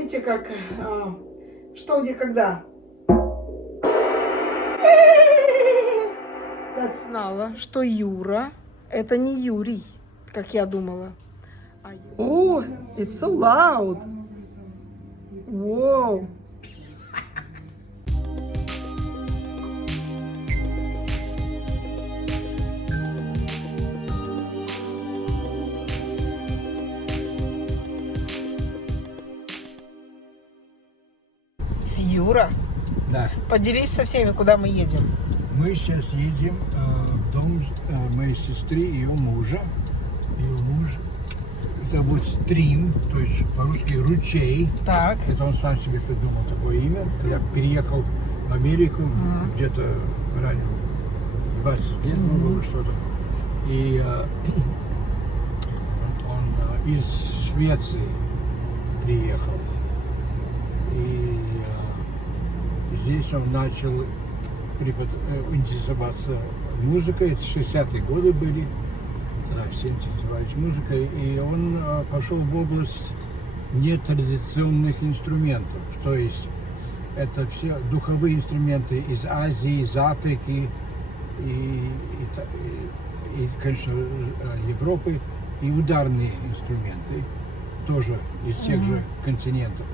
Видите, как, что, где, когда. Я знала, что Юра это не Юрий, как я думала. О, it's so loud. Wow. Юра, Да. поделись со всеми, куда мы едем. Мы сейчас едем в дом моей сестры и ее мужа. Ее муж зовут Стрим, то есть по-русски ручей. Так. Это он сам себе придумал такое имя. Я переехал в Америку где-то ранее, 20 лет было что-то. И он из Швеции приехал. И здесь он начал интересоваться музыкой. Это 60-е годы были, когда все интересовались музыкой. И он пошел в область нетрадиционных инструментов. То есть это все духовые инструменты из Азии, из Африки и конечно, Европы. И ударные инструменты тоже из тех же континентов.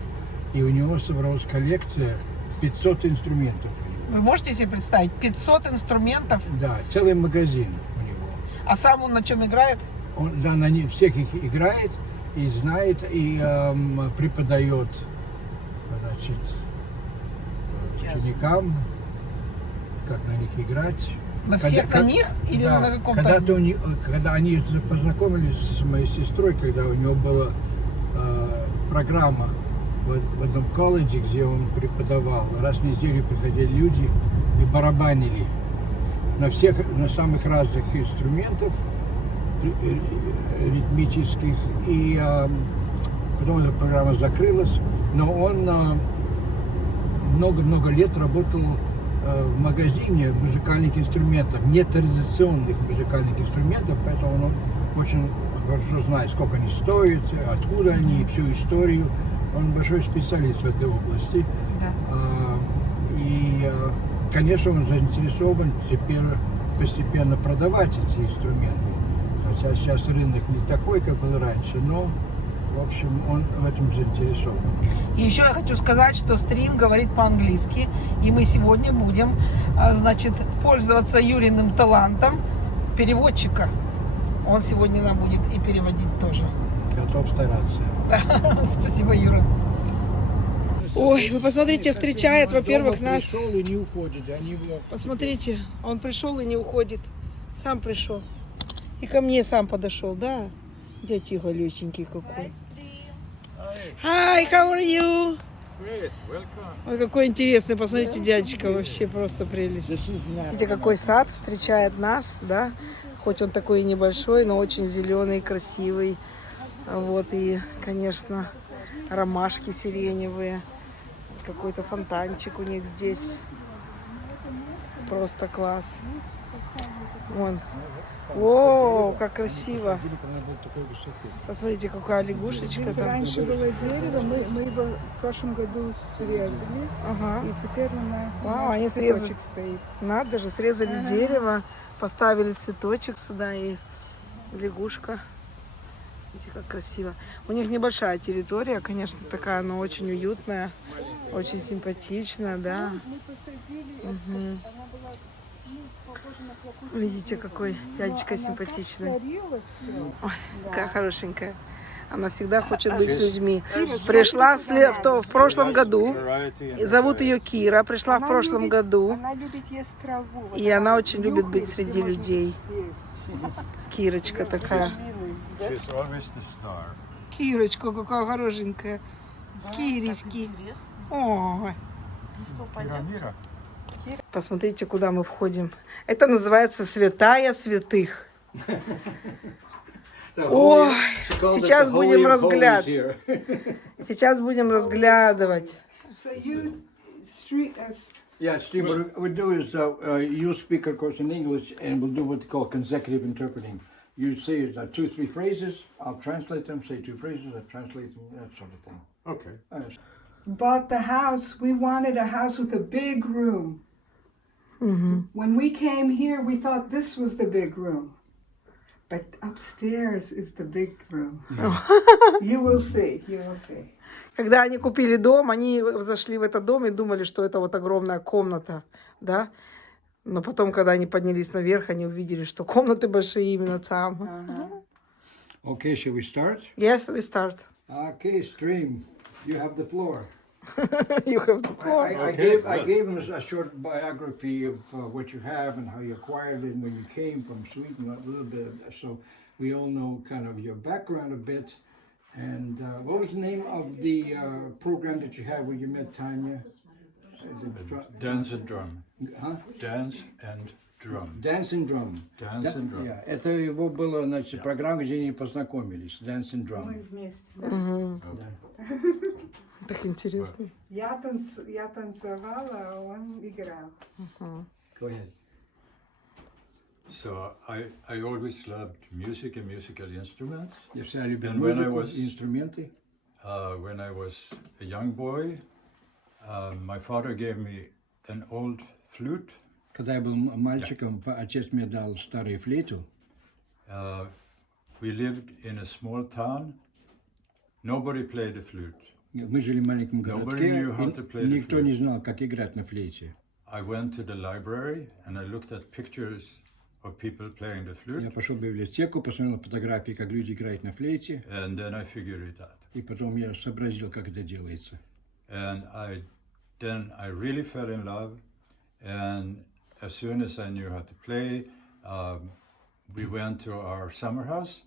И у него собралась коллекция 500 инструментов. Вы можете себе представить? 500 инструментов? Да, целый магазин у него. А сам он на чем играет? Он да, на всех их играет и знает, и преподает, значит, ученикам, как на них играть. На всех на них или да, на каком-то? Когда они познакомились с моей сестрой, когда у него была программа в одном колледже, где он преподавал, раз в неделю приходили люди и барабанили на самых разных инструментах ритмических. И потом эта программа закрылась, но он много-много лет работал в магазине музыкальных инструментов, нетрадиционных музыкальных инструментов, поэтому он очень хорошо знает, сколько они стоят, откуда они, всю историю. Он большой специалист в этой области. Да. И, конечно, он заинтересован теперь постепенно продавать эти инструменты. Хотя сейчас рынок не такой, как был раньше, но, в общем, он в этом заинтересован. И еще я хочу сказать, что Стрим говорит по-английски, и мы сегодня будем, значит, пользоваться Юриным талантом переводчика. Он сегодня нам будет и переводить тоже. Готов стараться. Спасибо, Юра. Ой, вы посмотрите, встречает, во-первых, нас. Пришел и не уходит. Посмотрите, он пришел и не уходит. Сам пришел. И ко мне сам подошел, да? Дядя голюченький какой. Hi, how are you? Great, welcome. Ой, какой интересный, посмотрите, дядечка, вообще просто прелесть. Видите, какой сад встречает нас, да? Хоть он такой и небольшой, но очень зеленый, красивый. Вот, и, конечно, ромашки сиреневые. Какой-то фонтанчик у них здесь. Просто класс. Вон. О, как красиво. Посмотрите, какая лягушечка там. Раньше было дерево, мы его в прошлом году срезали. Ага. И теперь у Вау, нас они цветочек стоит. Надо же, срезали дерево, поставили цветочек сюда и лягушка. Видите, как красиво. У них небольшая территория, конечно, такая, но очень уютная, очень симпатичная, да. Мы посадили, Угу. она была похожа на флакон. Видите, какой дядечка симпатичный. Старела все. Ой, какая хорошенькая. Она всегда хочет быть с людьми. Пришла в прошлом году. Зовут ее Кира. Пришла в прошлом году. Она любит есть траву. И она очень любит быть среди людей. Здесь. Кирочка такая. She's always the star. Кирочка какая хорошенькая. Кириски. Ой. Мира. Посмотрите, куда мы входим. Это называется святая святых. Ой, сейчас будем разглядывать. Сейчас будем разглядывать. So you street as Yeah, Steve, what we'll do is you speak, of course, in English, and we'll do what they call consecutive interpreting. You say 2-3 phrases, I'll translate them, say 2 phrases, I'll translate them, that sort of thing. Okay. Bought the house. We wanted a house with a big room. When we came here, we thought this was the big room. But upstairs is the big room. You will see. You will see. Когда они купили дом, они зашли в этот дом и думали, что это вот огромная комната, да? Но потом, когда они поднялись наверх, они увидели, что комнаты большие именно там. Okay, shall we start? Yes, we start. Okay, Stream, you have the floor. You have the floor. I gave him a short biography of what you have and how you acquired it and when you came from Sweden, a little bit. So we all know kind of your background a bit. And what was the name of the program that you had where you met Tanya? Dance and drum. Huh? Dance and drum. Dance and Drum. Dance and drum. Yeah. Это его была, значит, программа, где они познакомились. Dance and Drum. Мы вместе. Да. Okay. Так интересно. Я танцевала, а он играл. Go ahead. So I always loved music and musical instruments. Я всегда любил And when I музыку, was- инструменты. When I was a young boy, my father gave me an old flute. Когда я был мальчиком, отец мне дал старую флейту. We lived in a small town. Nobody played the flute. Мы жили в маленьком городке, knew how to и play the никто flute. не знал, как играть на флейте. I went to the library and I looked at pictures of people playing the Я flute, пошел в библиотеку, посмотрел фотографии, как люди играют на флейте, and then I figured it out. и потом я сообразил, как это делается. And then I really fell in love, and as soon as I knew how to play, we went to our summer house,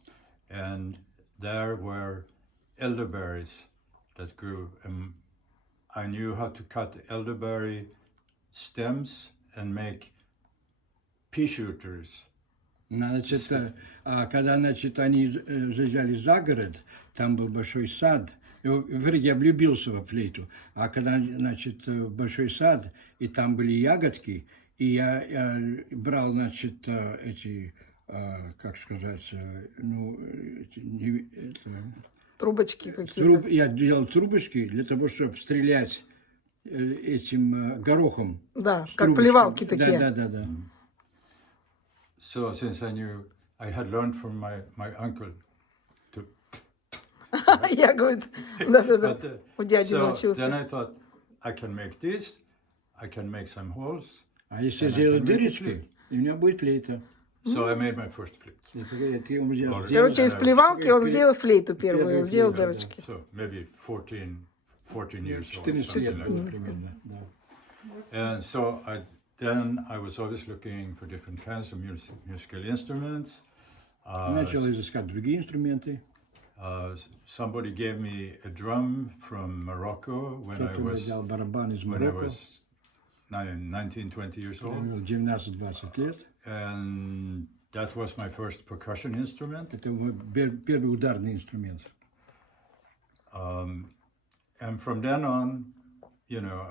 and there were elderberries that grew. And I knew how to cut elderberry stems and make pea shooters. Значит, когда, значит, они заезжали за город, там был большой сад. Я влюбился во флейту. А когда, значит, большой сад, и там были ягодки, и я брал, значит, эти, как сказать, ну, Трубочки какие-то. я делал трубочки для того, чтобы стрелять этим горохом. Да, с как трубочками. плевалки такие. Да. So since I knew, I had learned from my uncle to. Я, говорит, да-да-да, But, у дяди so then научился. I thought, I can make this, I can make some holes. А если я And I сделаю can make a дырочки, flute. и у меня будет флейта. So I made my first flute. Короче, из плевалки он сделал флейту первую, сделал флейту, да. дырочки. So maybe 14 years old. 14 something лет like было that. примерно, да. And so then I was always looking for different kinds of musical instruments. Начал изыскать другие инструменты. Somebody gave me a drum from Morocco when I Кто-то мне was дал барабан из 19, 20 years Мне old. было 19-20 лет. And that was my first percussion instrument. Это мой первый ударный инструмент. And from then on, you know,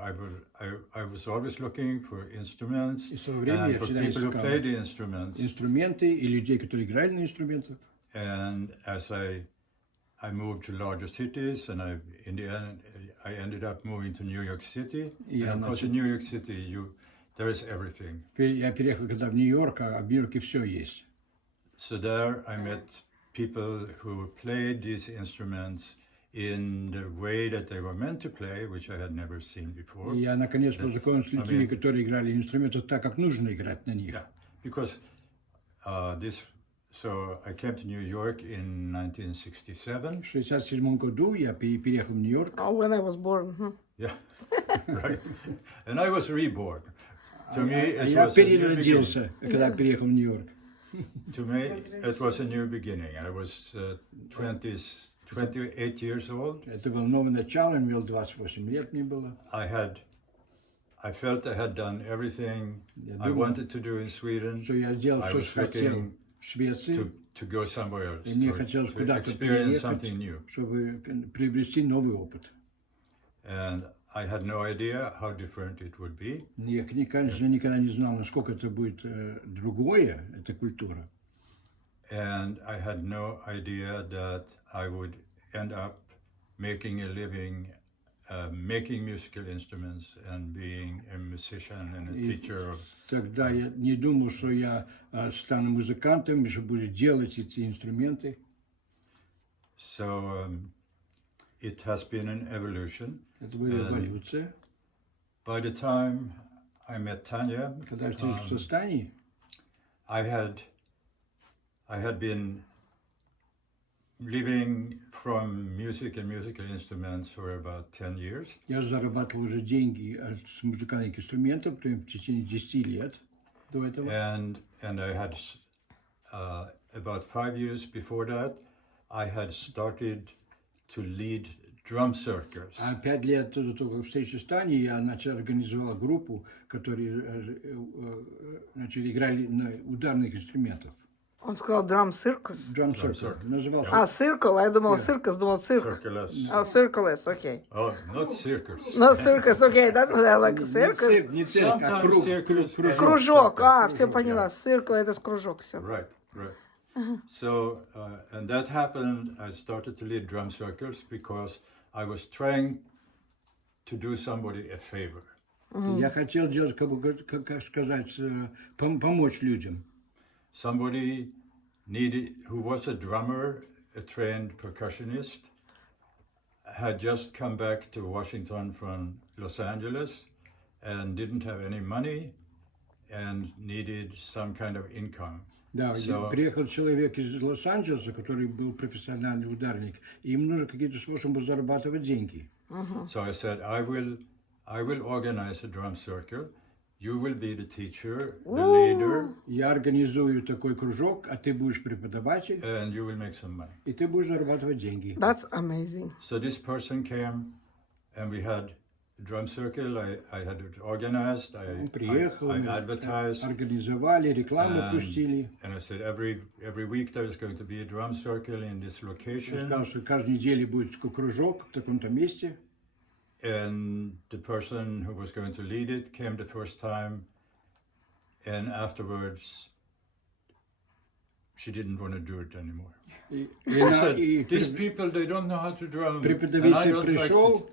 I was always looking for instruments И в свое время and я for всегда people who искал played the instruments. инструменты и людей, которые играли на инструментах. And as I moved to larger cities, and in the end, I ended up moving to New York City. Yeah, And of course, in New York City, there is everything. Я переехал когда в Нью-Йорк, а в Нью-Йорке все есть. So there I met people who played these instruments in the way that they were meant to play, which I had never seen before. И я наконец познакомился с людьми, которые играли инструменты так, как нужно играть на них. Yeah, because so I came to New York in 1967. В 1967 году я переехал в Нью-Йорк. Oh, when I was born. Yeah, right. And I was reborn. To me, it Я was a new beginning. переродился, когда переехал в Нью-Йорк. To me, it was a new beginning. I was 28 years old. Это было новое начало, мне было 28 лет мне было. I felt I had done everything I думал, wanted to do in Sweden. Что я сделал I все, was что хотел looking в Швеции, to go somewhere else, и мне хотелось to куда-то experience переехать, something new. чтобы приобрести новый опыт. And I had no idea how different it would be. Я, конечно, никогда не знал, насколько это будет другое, эта культура. and I had no idea that I would end up making a living making musical instruments and being a musician and a teacher of. Тогда я не думал, что я стану музыкантом и что буду делать эти инструменты. So it has been an evolution. Это была эволюция. By the time I met Tanya, Когда я встретился с Таней, I had been living from music and musical instruments for about 10 years. я зарабатывал уже деньги с музыкальных инструментов в течение 10 лет до этого. And I had about 5 years before that, I had started to lead drum circles. А 5 лет до того встречи с Таней я организовал группу, которые играли на ударных инструментах. Он сказал drum circus. Drum circle. Назывался. А, circle, а я думала circus, думал цирк. Circles. А, circles, окей. Oh, not circus. No, circus, окей, that's what I like, circus. Не цирк, а Sometimes circles. Кружок, все поняла, circle это с кружок, все. Right. So, and that happened, I started to lead drum circles because I was trying to do somebody a favor. Я хотел делать, как сказать, помочь людям. Somebody who was a drummer, a trained percussionist, had just come back to Washington from Los Angeles and didn't have any money and needed some kind of income. Да, приехал человек из Лос-Анджелеса, который был профессиональный ударник, и им нужно какие-то способы зарабатывать деньги. So I said, I will organize a drum circle. You will be the teacher, the leader. Я организую такой кружок, а ты будешь преподаватель. And you will make some money. И ты будешь зарабатывать деньги. That's amazing. So this person came, and we had a drum circle. I had it organized. I advertised. Организовали, рекламу пустили. And I said every week there is going to be a drum circle in this location. Я сказал, что каждую неделю будет кружок в таком-то месте. And the person who was going to lead it came the first time, and afterwards she didn't want to do it anymore. She said, these people, they don't know how to drum, and I don't like to,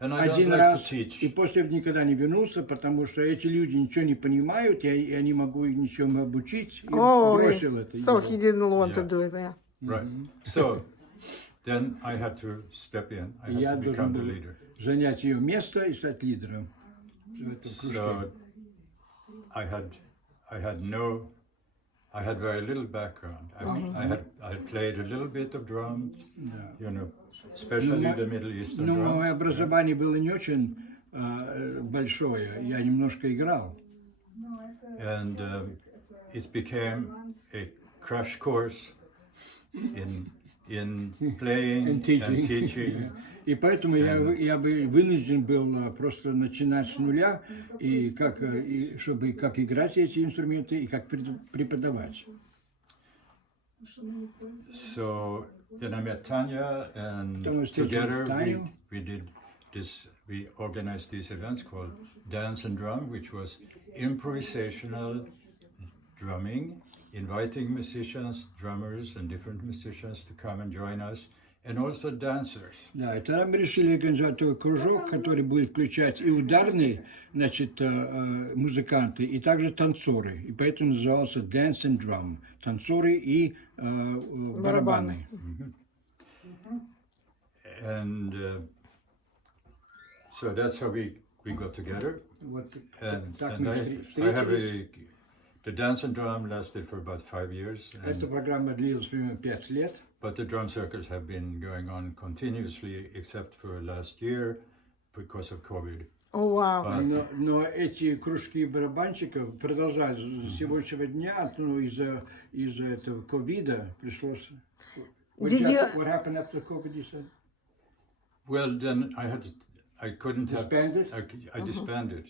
and I don't like to teach. И после этого никогда не вернулся, потому что эти люди ничего не понимают, я не могу их ничего обучить, и бросил это. So he didn't want to do it, yeah. Right. So then I had to step in. I had to become the leader. Занять ее место и стать лидером. So I had very little background. I had played a little bit of drums, especially the Middle Eastern Но drums. мое образование было не очень большое. Я немножко играл. And it became a crash course in playing and teaching. И поэтому я бы вынужден был просто начинать с нуля, чтобы как играть эти инструменты и как преподавать. So then I met Tanya, and together we organized these events called Dance and Drum, which was improvisational drumming, inviting musicians, drummers and different musicians to come and join us. And also dancers. Да, и тогда мы решили организовать такой кружок, который будет включать и ударные, музыканты, и также танцоры. И поэтому назывался Dance and Drum. Танцоры и барабаны. And so that's how we got together. And the Dance and Drum lasted for about 5 years. Эта программа длилась примерно 5 лет. But the drum circles have been going on continuously, except for last year, because of COVID. Oh, wow. Но эти кружки барабанщиков продолжались с сегодняшнего дня, из-за этого ковида пришлось. What happened after COVID, you said? Well, then I couldn't disbanded? I disbanded.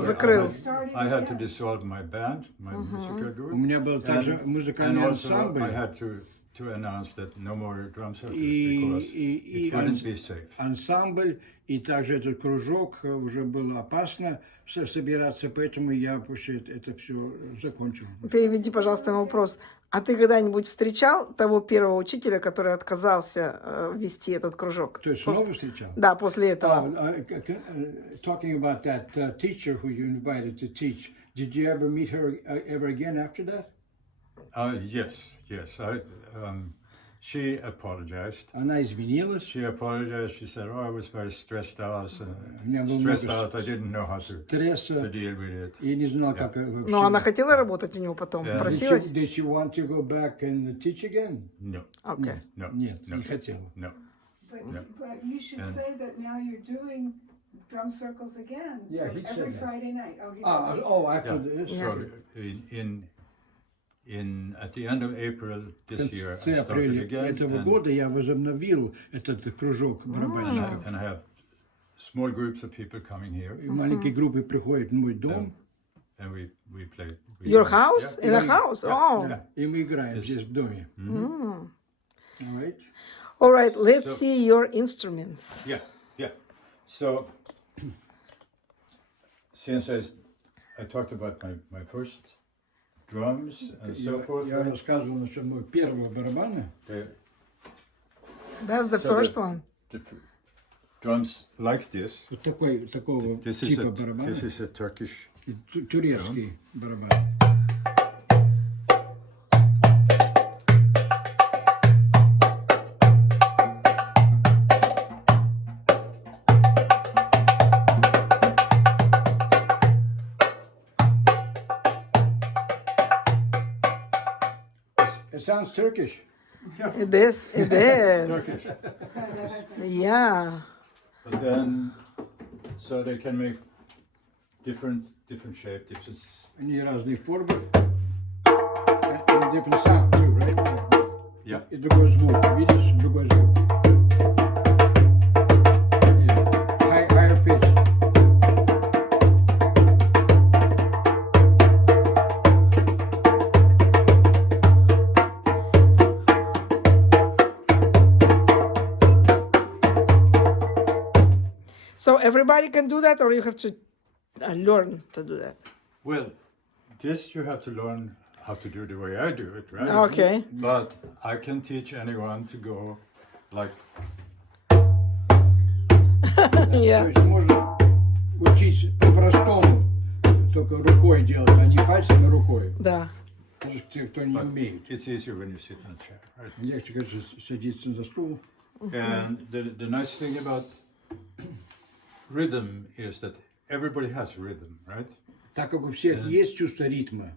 Закрыл. I had to dissolve my band, my musical group. У меня был также музыкальный ансамбль. I had to to announce that no more drum circles И- because и- it wouldn't be safe. ансамбль, и также этот кружок уже было опасно собираться, поэтому я после это все закончил. Переведи, пожалуйста, мой вопрос. А ты когда-нибудь встречал того первого учителя, который отказался вести этот кружок? То есть снова встречал? Да, после этого. Talking about that teacher who you invited to teach, did you ever meet her ever again after that? Yes. She apologized. Она извинилась. She apologized. She said, "Oh, I was very stressed out. меня было Stressed много out. I didn't know how to Стресса. deal with it." И не знал, как вообще. Но она хотела работать у него потом? Yeah. Просилась? Did she want to go back and teach again? No, Окей. no, Нет, no, не хотела. no. But, Yeah. but you should And- say that now you're doing drum circles again. Yeah, he said every that. Friday night. Oh, he did. After Yeah. this. So in at the end of April В this year, I конце started апреля again, этого года я возобновил этот кружок барабанщиков. and I have small groups of people coming here, И маленькие группы приходят в мой дом. and we play. Your house? Yeah. In a house? Oh. Да, и мы играем This- здесь в доме. All right. All right, let's So- see your instruments. Yeah. So since I talked about my first drums and so forth, Я рассказывал насчет моего первого барабана. That's the So first the- one. drums like this. Вот такого This is типа барабана. this is a Turkish. И турецкий барабан. It sounds Turkish. It is. It is. Yeah. But then, so they can make different shape, different. Они разные формы. And different sound too, right? Yeah. И другой звук. Видишь? Другой звук. Yeah. Higher pitch. So everybody can do that, or you have to learn to do that? Well, this you have to learn how to do the way I do it, right? Okay. But I can teach anyone to go like. То Yeah. есть можно учить по-простому, только рукой делать, а не пальцами, а рукой. Да. Даже те, кто не But умеет. it's easier when you sit on a chair, right? Легче, конечно, садиться за стул. And the nice thing about rhythm is that everybody has rhythm, right? Так как у всех есть чувство ритма,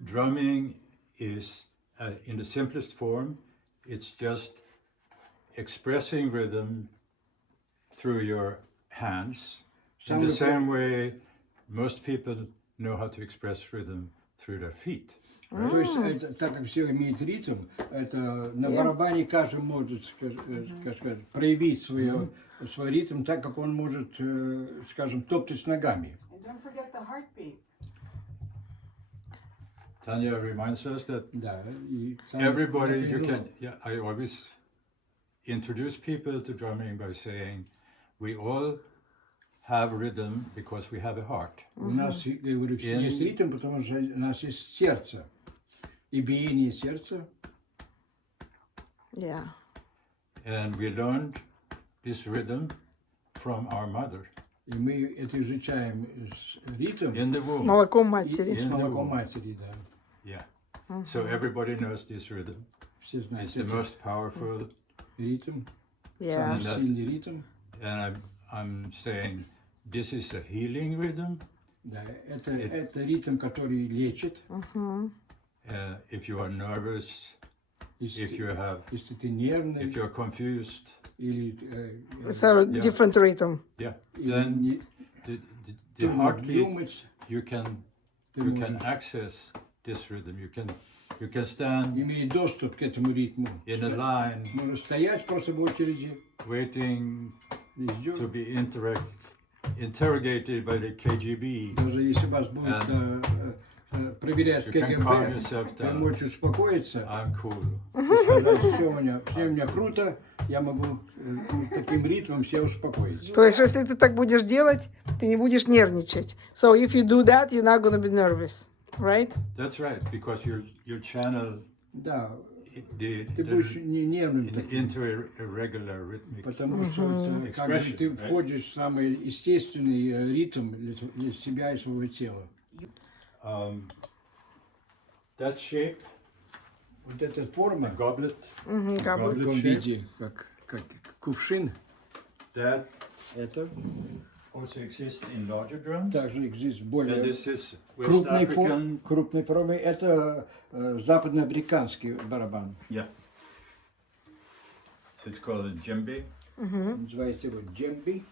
Drumming is, in the simplest form, it's just expressing rhythm through your hands. In the same way, most people know how to express rhythm through their feet. то есть это, так как все имеют ритм, это на барабане каждый может, как сказать, проявить свой ритм так, как он может, скажем, топтать ногами. And don't forget the heartbeat. Tanya reminds us that Да, и сам- everybody, это, you ну, can, yeah, I always introduce people to drumming by saying, we all have rhythm because we have a heart. У нас, я говорю, есть ритм, потому что у нас есть сердце. И биение сердца. Yeah. And we learned this rhythm from our mother И мы это изучаем ритм in the С womb. молоком и матери. с молоком матери, да. Yeah. So everybody knows this rhythm. Все знают It's the это. most powerful, Ритм, Yeah. самый сильный ритм. and I'm saying this is a healing rhythm. Да, это ритм, который лечит. If you are nervous, Если, if you have, если ты нервный if you're confused, или It's a different rhythm. yeah, или then не- the трудно heartbeat думать, you can ты можешь access this rhythm. You can stand иметь доступ к этому ритму. in a line, Можно стоять просто в очереди waiting и ждешь. to be interrogated by the KGB. Даже если вас будет проверять You can calm КГБ, yourself вы down. можете успокоиться. I'm cool. Все у меня круто, я могу таким ритмом все успокоить. То есть, если ты так будешь делать, ты не будешь нервничать. So if you do that, you're not gonna be nervous, right? That's right, because you'll channel Да, the ты будешь не нервным таким, into a regular rhythmic. потому что это как бы ты входишь в самый естественный ритм для себя и своего тела. That shape, Вот эта форма goblet, в таком виде, как кувшин, that это also exists in larger drums. также exists And более this is West African. крупной формы. Это западноафриканский барабан. Yeah. So it's called a djembe. Называется его джемби.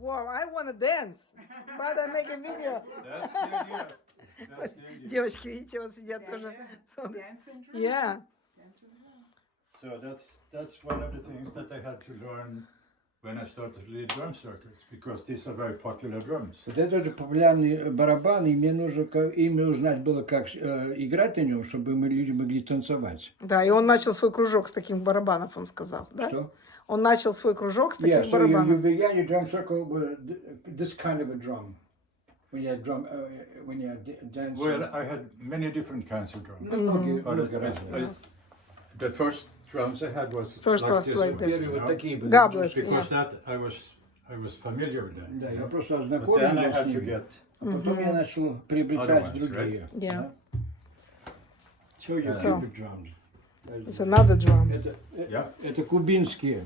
Wow, I wanna dance. But I make a video. That's the idea. That's the idea. Девочки, видите, вот сидят тоже. Dancing drum? Yeah. So that's one of the things that I had to learn when I started to lead drum circles, because these are very popular drums. Вот это тоже популярный барабан, и мне нужно именно узнать было, как играть на нем, чтобы мы люди могли танцевать. Да, и он начал свой кружок с таких барабанов, он сказал, да? Что? Он начал свой кружок с Yeah, таких so you барабанов. began your drum circle with this kind of a drum. When you had when you had dancing. Well, I had many different kinds of drums. Много разных. The first drums I had was First like was this. like one, this. you Первые know, вот такие были. Goblet. Because that I was familiar with that. Да, я просто But then I ознакомился с had to ними. get А потом я начал приобретать Other ones, другие. Yeah. Show you So. Cuban drums. It's another drum. Yeah. Это кубинские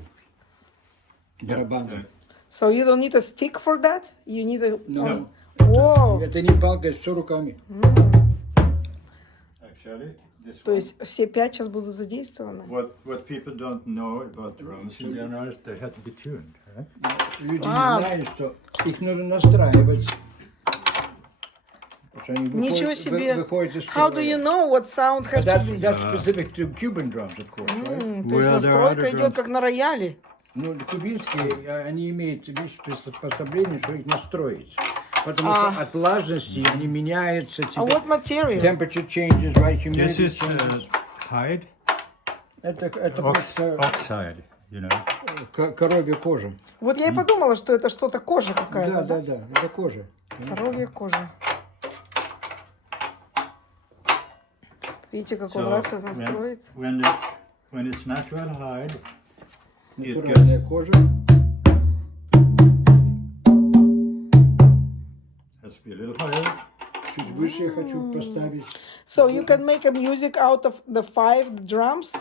барабаны. So you don't need a stick for that? You need a... No. Whoa. Это не палка, это все руками. Actually, this То one. есть все 5 сейчас будут задействованы? What people don't know about drums in general is they have to be tuned. Right? Люди А. не знают, что их нужно настраивать. Потому что они Ничего себе. выходят из How do you know what sound has to be? That's specific to Cuban drums, of course, right? То есть Well, there are настройка other идет drums. как на рояле. Ну, кубинские, они имеют приспособление, что их настроить. Потому что от влажности они меняются. А what material? Temperature changes, right? Humidity This is changes. hide, Это просто oxide, you know. коровья кожа. Вот я и подумала, что это что-то кожа какая-то. Да, это кожа. Коровья кожа. Видите, как он So раз сейчас настроит? when it's natural hide, it Натуральная gets кожа. has to be a little higher. Чуть выше я хочу поставить. So you can make a music out of the 5 drums?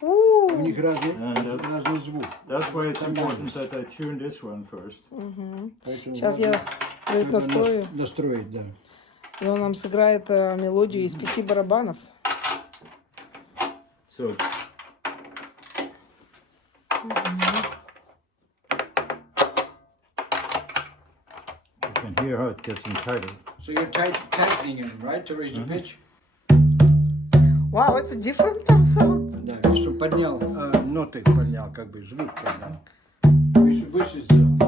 У них разный звук. That's why it's important that I tune this one first. Поэтому Сейчас надо я как бы настрою. настроить, да. И он нам сыграет мелодию из 5 барабанов. So you can hear how it gets entitled. So you're tightening it, right, to raise the pitch? Wow, it's a different sound. Да, чтобы поднял, ноты поднял, как бы звук поднял. Выше сделал.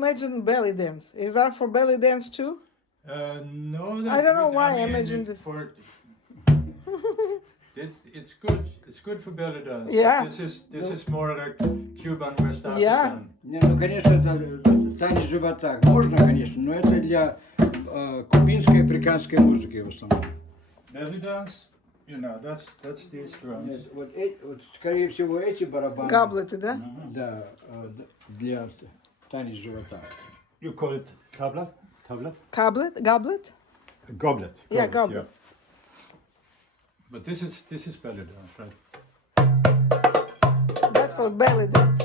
imagine belly dance. Is that for belly dance too? No, I don't know why I mean, imagine this. It's good. It's good for belly dance. Yeah. This is more like Cuban, West African. Yeah. Не, ну, конечно, это танец живота можно, конечно, но это для кубинской, африканской музыки в основном. Belly dance, you know, that's these drums. Нет, вот, вот, скорее всего, эти барабаны. Габлеты, да? Да, для танец живота. You call it tabla? Tabla? Goblet? Goblet. Yeah, goblet. But this is belly dance, right? That's for belly dance.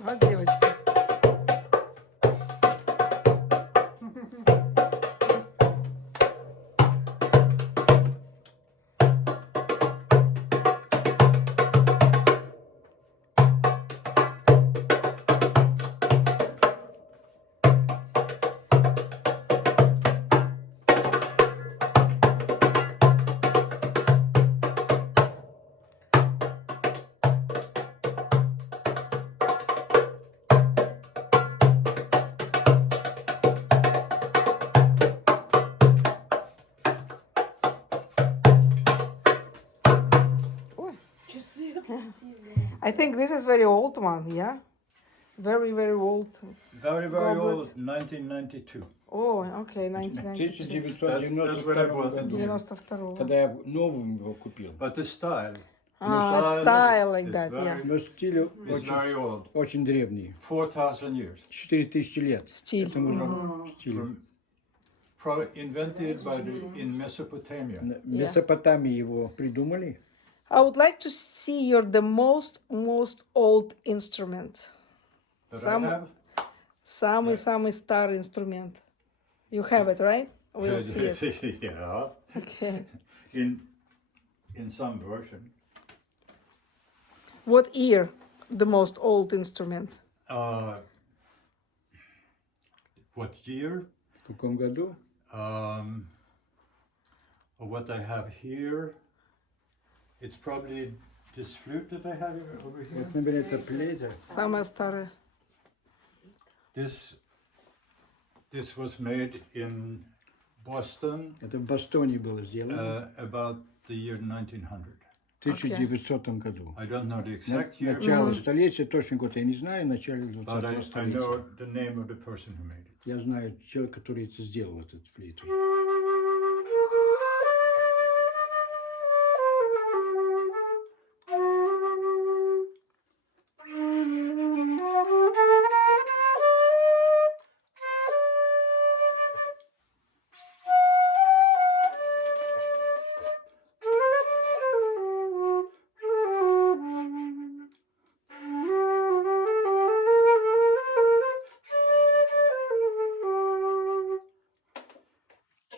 Вот девочки. I think this is very old one, yeah? Very, very old. Very Goblet. old, 1992. Oh, okay, 1992. That's when I bought it. 92. Когда я новым его купил. But the style. Style like is that, very, yeah. Но стиль It's very old. очень древний. 4,000 years. 4000 лет. Стиль. Это стиль. Invented in Mesopotamia. В Месопотамии его придумали. I would like to see the most old instrument. That I have. Самый старый инструмент. You have it, right? We'll see it. Yeah. Okay. In some version. What year the most old instrument? What year? В каком году? What I have here. It's probably this flute that I have over here. Вот, наверное, это флейта. Самая старая. This was made in Boston Это в Бостоне было сделано about the year 1900. в 1900 году. I don't know the exact year, Начало столетия, точный год я не знаю, начале but 20-го I столетия. know the name of the person who made it. Я знаю человека, который это сделал, этот флейту.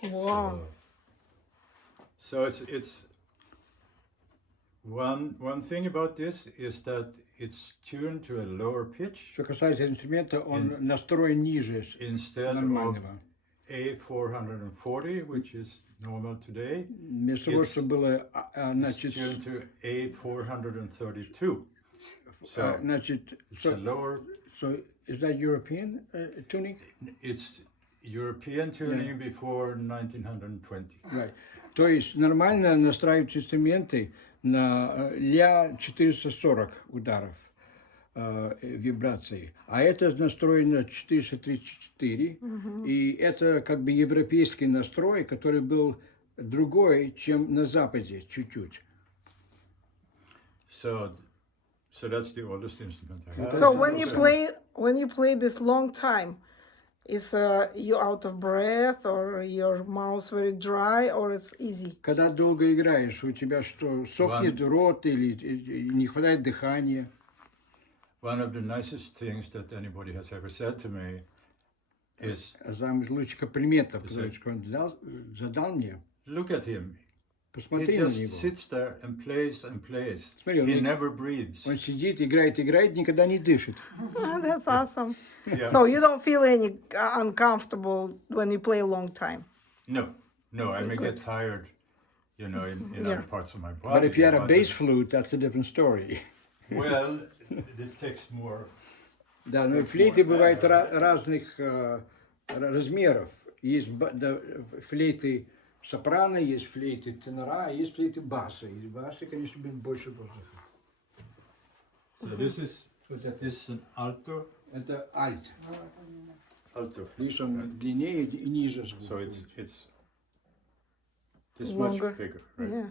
Wow. So it's one thing about this is that it's tuned to a lower pitch Что касается инструмента, он настроен ниже instead of нормального. A440, which is normal today. Вместо того, что было, It's значит, tuned to A432. So значит, it's a lower. so is that European tuning? It's European tuning before 1920. Right. То есть нормально настраивать инструменты на ля 440 ударов вибрации, а это настроено 434, и это как бы европейский настрой, который был другой, чем на Западе чуть-чуть. So that's the oldest instrument I have. So when you play this long time, is you out of breath or your mouth very dry or it's easy? Когда долго играешь, у тебя что, сохнет рот или не хватает дыхания? One of the nicest things that anybody has ever said to me is, Самый лучший комплимент, который он задал мне. look at him. Посмотри He на just него. sits there and plays and plays. Смотри, He never breathes. Он сидит, играет, никогда не дышит. That's awesome. Yeah. So you don't feel any uncomfortable when you play a long time. No, I may Good. get tired, in Yeah. other parts of my body. But if you had a but- bass flute, that's a different story. Well, it takes more. Да, но флейты бывают разных размеров. Есть флейты сопрано, есть флейты тенора, а есть флейты баса. И басы, конечно, больше воздуха. So this is an alto. Это альт. Alto. Видишь, он длиннее и ниже звук. So it's this Longer. much bigger, right? Yeah.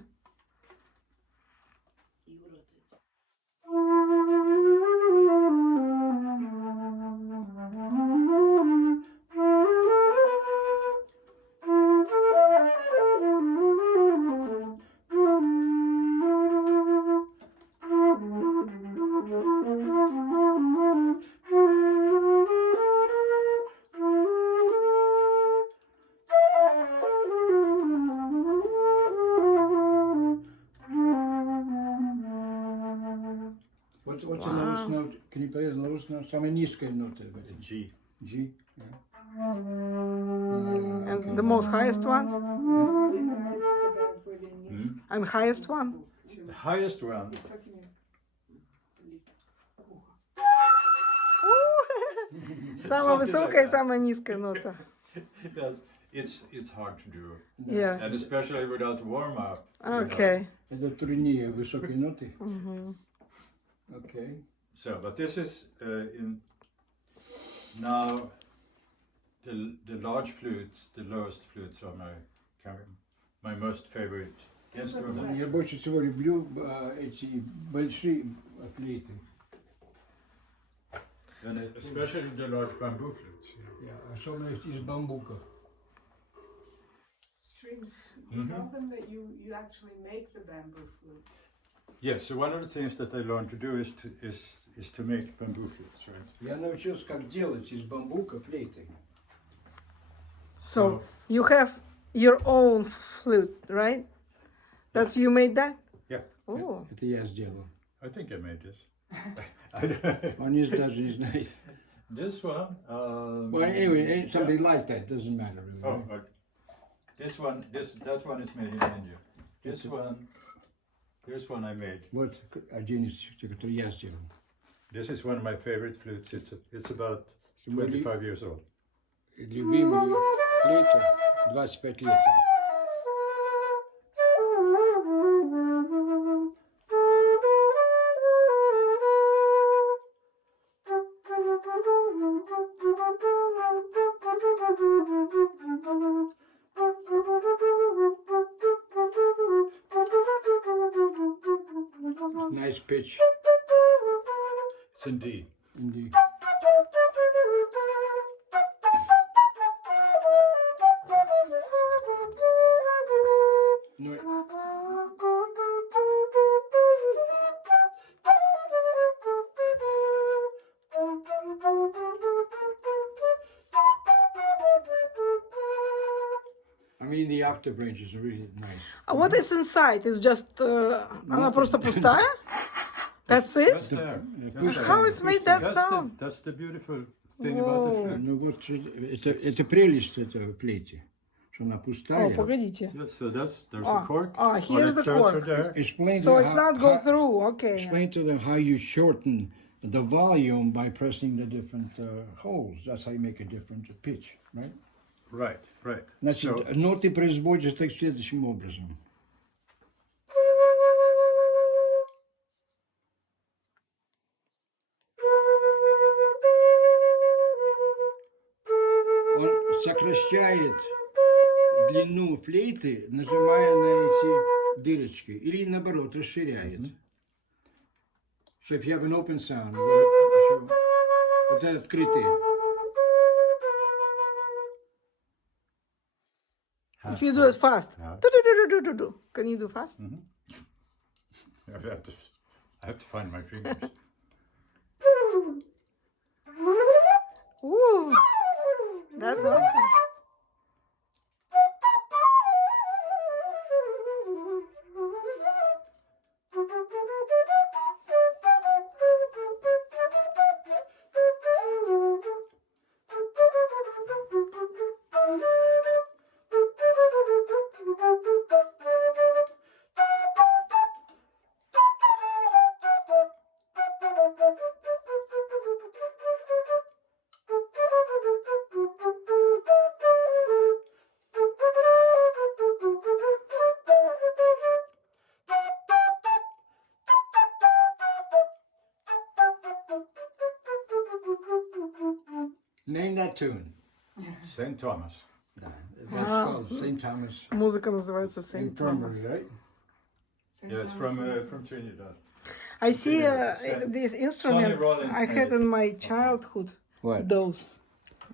What's the lowest note? Can you play the lowest note? Самая низкая нота в этом. G. G. And the most highest one? Мне нравится, когда более низко. And highest one? The highest one. Высокими. Самая высокая и самая низкая нота. Yes, it's hard to do, Yeah. and especially without warm up. Okay. Это труднее высокие ноты. Okay. So, but this is in now the large flutes, the lowest flutes are my most favorite instrument. Я больше всего люблю эти большие флейты. And especially the large bamboo flutes. Особенно из бамбука. Strings. Tell them that you actually make the bamboo flute. Yes, so one of the things that I learned to do is to make bamboo flutes, right? Я научился, как делать из бамбука флейты. So you have your own flute, right? That's you made that? Yeah, Oh. Это я сделал. I think I made this. Он даже не знает. This one. Well, anyway, something like that doesn't matter really. Oh, Right? that one is made in India. This one I made. Вот один из тех, который я сделал. This is one of my favorite flutes. It's about 25 years old. Любимый флейта 25 лет. Nice pitch. It's in D. Indeed. Ну, I mean, the octave range is really nice. What is inside? It's just она просто пустая? That's it? That's there. How it's made that sound? That's the beautiful thing about the flute. Ну вот, это прелесть этого флейте, что она пустая. О, погодите. So there's the cork. Here's the Electrodes cork. are there. Explain So to it's how- not go how- through. Okay. Explain to them how you shorten the volume by pressing the different holes. That's how you make a different pitch, right? Right. Значит, So, ноты производятся так следующим образом. Он сокращает длину флейты, нажимая на эти дырочки, или наоборот, расширяет. So if you have an open sound, вот это открытый. If you do it fast. Do-do-do-do-do-do. Can you do fast? I have to find my fingers. Ooh, that's awesome. Name that tune. St. Thomas. That's called St. Thomas Музыка называется Saint Thomas. Infirmary, right? Yes, from Trinidad. I see this instrument Rollins I had in my childhood. What? Those.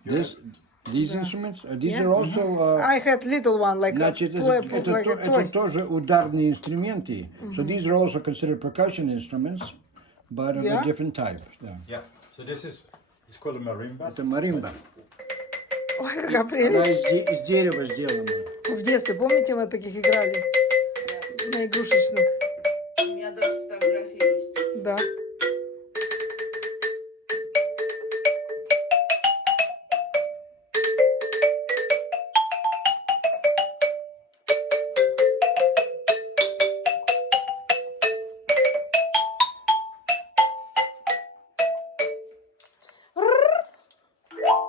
These instruments? These Yeah. are also... I had little one like Значит, a toy. это тоже ударные инструменты. So these are also considered percussion instruments, but of Yeah? a different type. Yeah. Yeah. So it's called a marimba. Это маримба. Ой, какая Она прелесть. из дерева сделана. В детстве, помните, мы таких играли? На игрушечных. У меня даже фотографии есть. Да.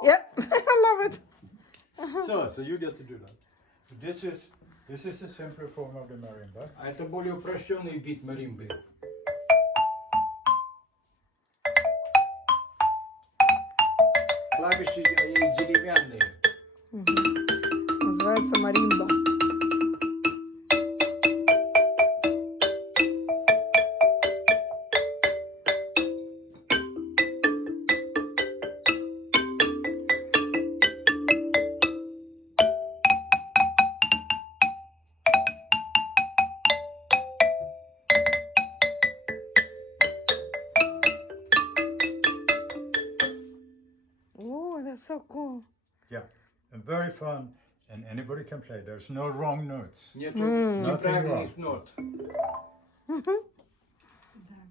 Yeah, I love it. So you get to do that. This is a simpler form of the marimba. А это более упрощенный вид маримбы. Клавиши, они деревянные. Называется маримба. Oh, that's so cool. Yeah, and very fun, and anybody can play. There's no wrong notes. Нету неправильных wrong. нот.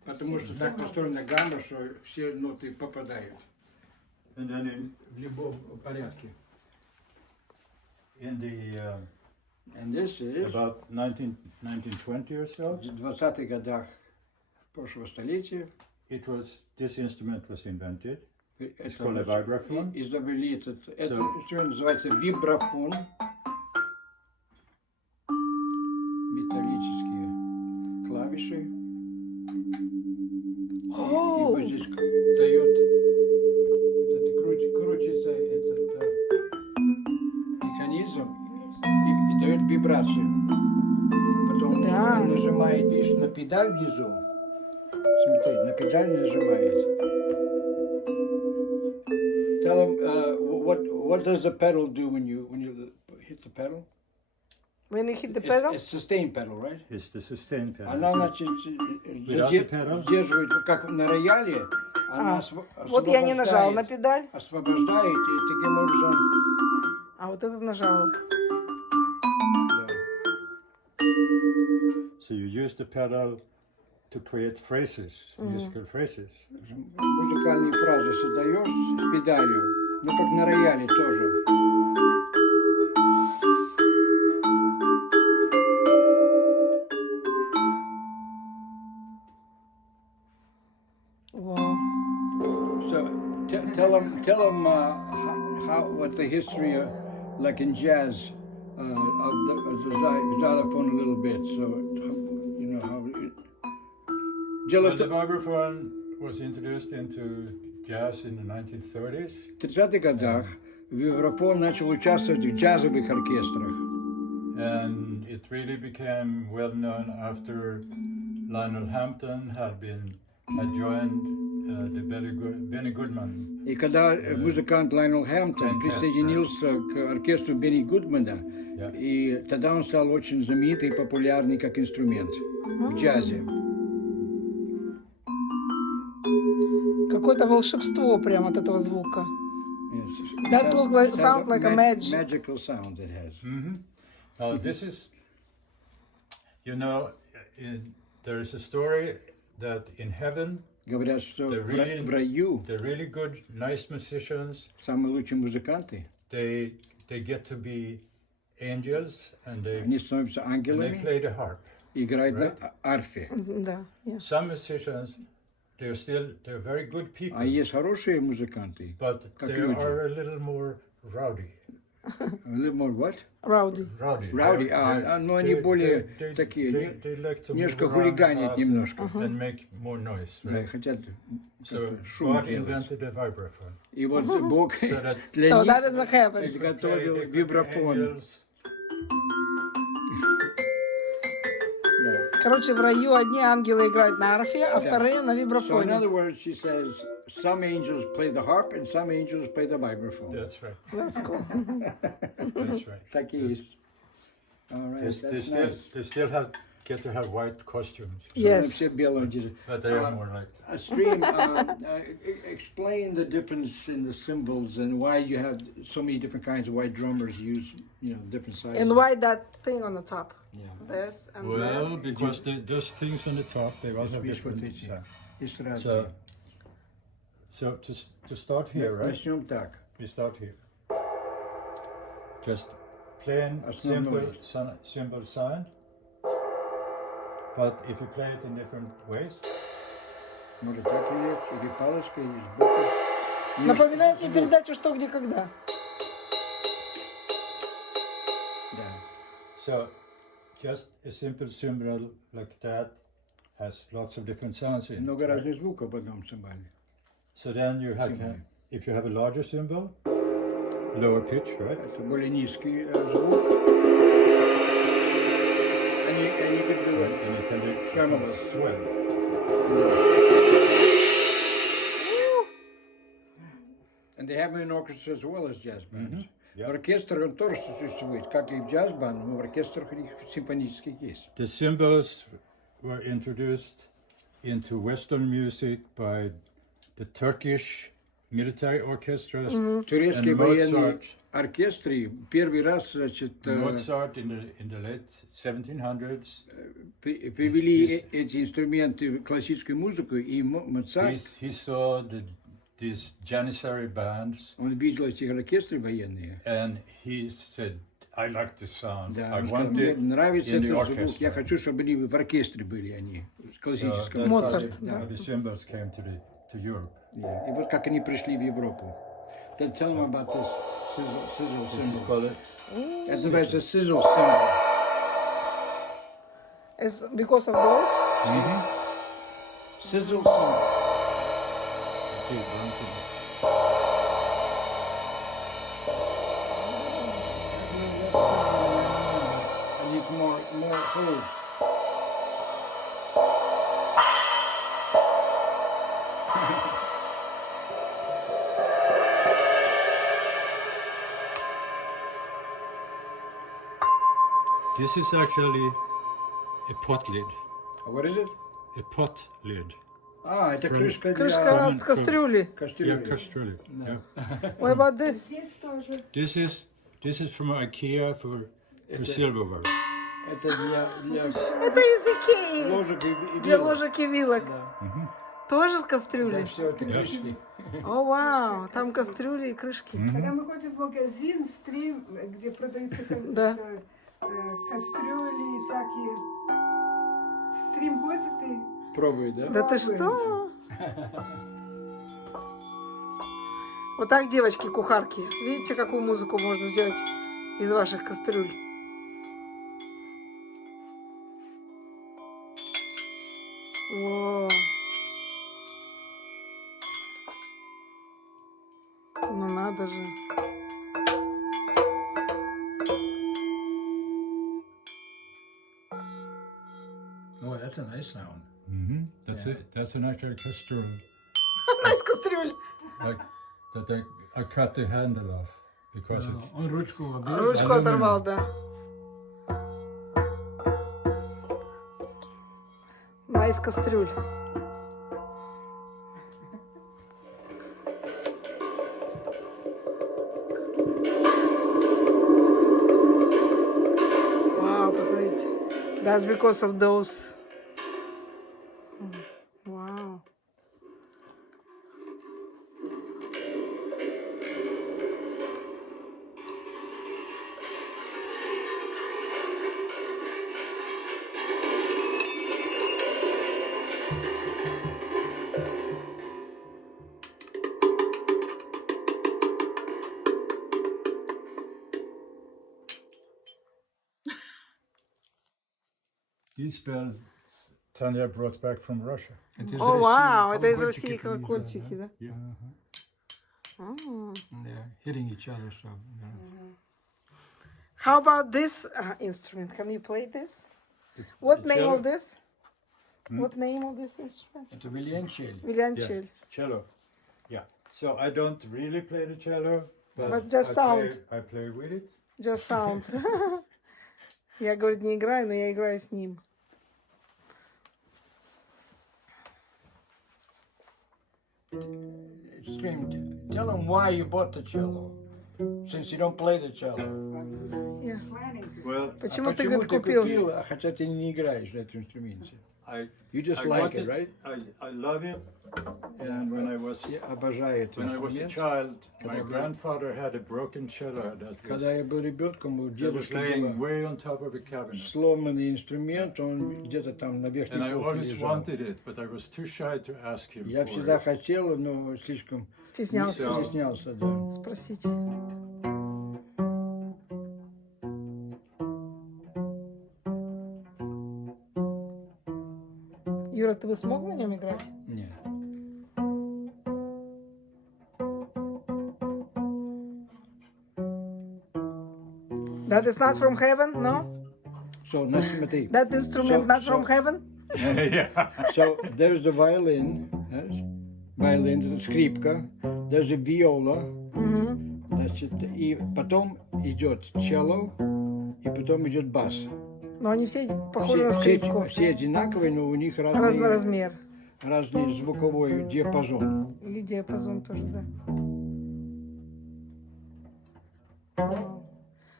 Потому что так построена гамма, что все ноты попадают And then в любом порядке. in the And this is about 1920 or so, в 20-х годах прошлого столетия this instrument was invented. It's это called a vibraphone. изобрели этот инструмент, называется вибрафон. Металлические клавиши. И вот здесь дает, вот это крутится этот механизм и дает вибрацию. Потом Да. он нажимает, видишь, на педаль внизу. Смотри, на педаль нажимает. Tell them what does the pedal do when you hit the pedal? When you hit the pedal? It's sustain pedal, right? It's the sustain pedal. Она, значит, Without the pedal? удерживает, как на рояле, она Вот я не нажала на педаль, освобождает, и таким образом... а вот это нажала. Да. So you use the pedal to create phrases, musical phrases. Музыкальные фразы создаешь с педалью, ну как на рояле тоже. Wow. So tell them what the history, like in jazz, of the xylophone a little bit. So you know how. Well, the vibraphone was introduced into jazz in the 1930s. В 30-х годах вибрафон начал участвовать в джазовых оркестрах. And it really became well known after Lionel Hampton had joined the Benny Goodman. И когда музыкант Лайонел Хэмптон присоединился к оркестру Бенни Гудмана, и тогда он стал очень знаменитый и популярный как инструмент в джазе. Какое-то волшебство прямо от этого звука. Yes. That sound like a magic. Magical sound it has. Now this is, you know, there is a story that in heaven, Говорят, что the в раю really good, nice musicians, самые лучшие музыканты, they get to be angels, and они становятся they ангелами, play the harp. играют на арфе. Да. Yeah. Some musicians, they're very good people, А есть хорошие музыканты, but как they люди. are a little more rowdy. A little more what? Rowdy. Rowdy. Rowdy. Но они более такие, they like to немножко move around хулиганят out немножко. and make more noise, Да, right? хотят So как-то шум God делать. invented a vibraphone. И вот Бог So that для So них that doesn't happen. изготовил they could be вибрафон. angels. Да. Короче, в раю одни ангелы играют на арфе, а Да. вторые на So in вибрафоне. other words, she says, some angels play the harp and some angels play the vibraphone. That's right. That's cool. That's right. Так и есть. All right, that's nice. They still get to have white costumes. Они Yes. все белые одеты. But they are more like Stream, explain the difference in the cymbals and why you have so many different kinds of white drummers use, different sizes. And why that thing on the top? Yeah. This and well, this. because those things on the top they all have Видишь, вот different эти. sound. Есть разные. So to start here, right? Начнем так. We start here. Just plain Основной. simple sound. But if you play it in different ways, Может так идет, или палочкой, или сбоку. Напоминает мне передачу «Что, где, когда». Да. so just a simple cymbal like that has lots of different sounds in it. Много right? разных звуков в одном цимбале. So then you have, Cymbal. if you have a larger cymbal, lower pitch, right? Это более низкий звук. Они could do it. And it can be Tremolo. swell. And they have them in orchestra as well as jazz bands. Yeah. В оркестрах он тоже существует, как и в джаз-банд, но в оркестрах их симфонических есть. The cymbals were introduced into Western music by the Turkish military orchestras. Турецкие And военные Mozart. оркестры первый раз, значит, Mozart in the late 1700s. привели эти инструменты в классическую музыку, и Моцарт, He saw these Janissary bands, он видел эти оркестры военные. and he said, "I like this sound. Да, I он сказал, want мне it нравится in the этот звук, orchestra." я хочу, чтобы они в оркестре были, они, в So классическом. that's Mozart, how да. the cymbals came to Europe. И вот как они пришли в Европу. Then tell them about this sizzle cymbal. Call it Это называется sizzle cymbal. It's because of those. Sizzle cymbal. I need more holes. This is actually a pot lid. What is it? A pot lid. Это крышка для Крышка от кастрюли. Yeah, кастрюли. castrolli. Yeah. What about this? Здесь тоже. This is from IKEA for silverware. Это для Это языки. ложек и Для вилок. ложек и вилок. Тоже с Да, кастрюли? все это крышки. О, вау, там кастрюли и крышки. Когда мы ходим в магазин, стрим, где продаются Да. кастрюли, всякие. Стрим ходит и Пробуй, да? Да ты что? Вот так, девочки, кухарки. Видите, какую музыку можно сделать из ваших кастрюль? Во. Ну надо же. Oh, that's a nice sound. That's it. That's an actual castrol. Она из кастрюль. Like that I cut the handle off because it's Он ручку обрезал. Ручку оторвал, да. Она из кастрюль. Вау, посмотрите. That's because of those. Вау. These bells Tanya brought back from Russia. О, вау, это из России колокольчики, да? They're hitting each other, so. How about this instrument? Can you play this? What name of this? What name of this instrument? Это виолончель. Violoncello. Cello. Yeah. So I don't really play the cello, But just sound. I play with it. Just sound. Я, говорит, не играю, но я играю с ним. Stream, tell them why you bought the cello, since you don't play the cello. Yeah. Planning to. Well, Почему ты, Почему говорит, ты купил? купил, хотя ты не играешь на этом инструменте? You just I like got it, right? I love it. And when I was Я обожаю этот when I was a инструмент. child, my grandfather had a broken cello Когда я был ребенком, у that was дедушки laying был way on top of a cabinet. сломанный инструмент, он где-то там на верхней And I полке always лежал. wanted it, but I was too shy to ask him Я for всегда it. хотел, но слишком Стеснялся стеснялся, да. спросить. Юра, ты бы смог на нем играть? Нет. That is not from heaven, no? So, значит, смотри. That instrument not from heaven? Yeah. So, there's a violin, yes? Violin, это скрипка, there's a viola, значит, и потом идет cello, и потом идет бас. Но они все похожи на скрипку. Все одинаковые, но у них Разный разный, размер. разный звуковой диапазон. И диапазон тоже, да.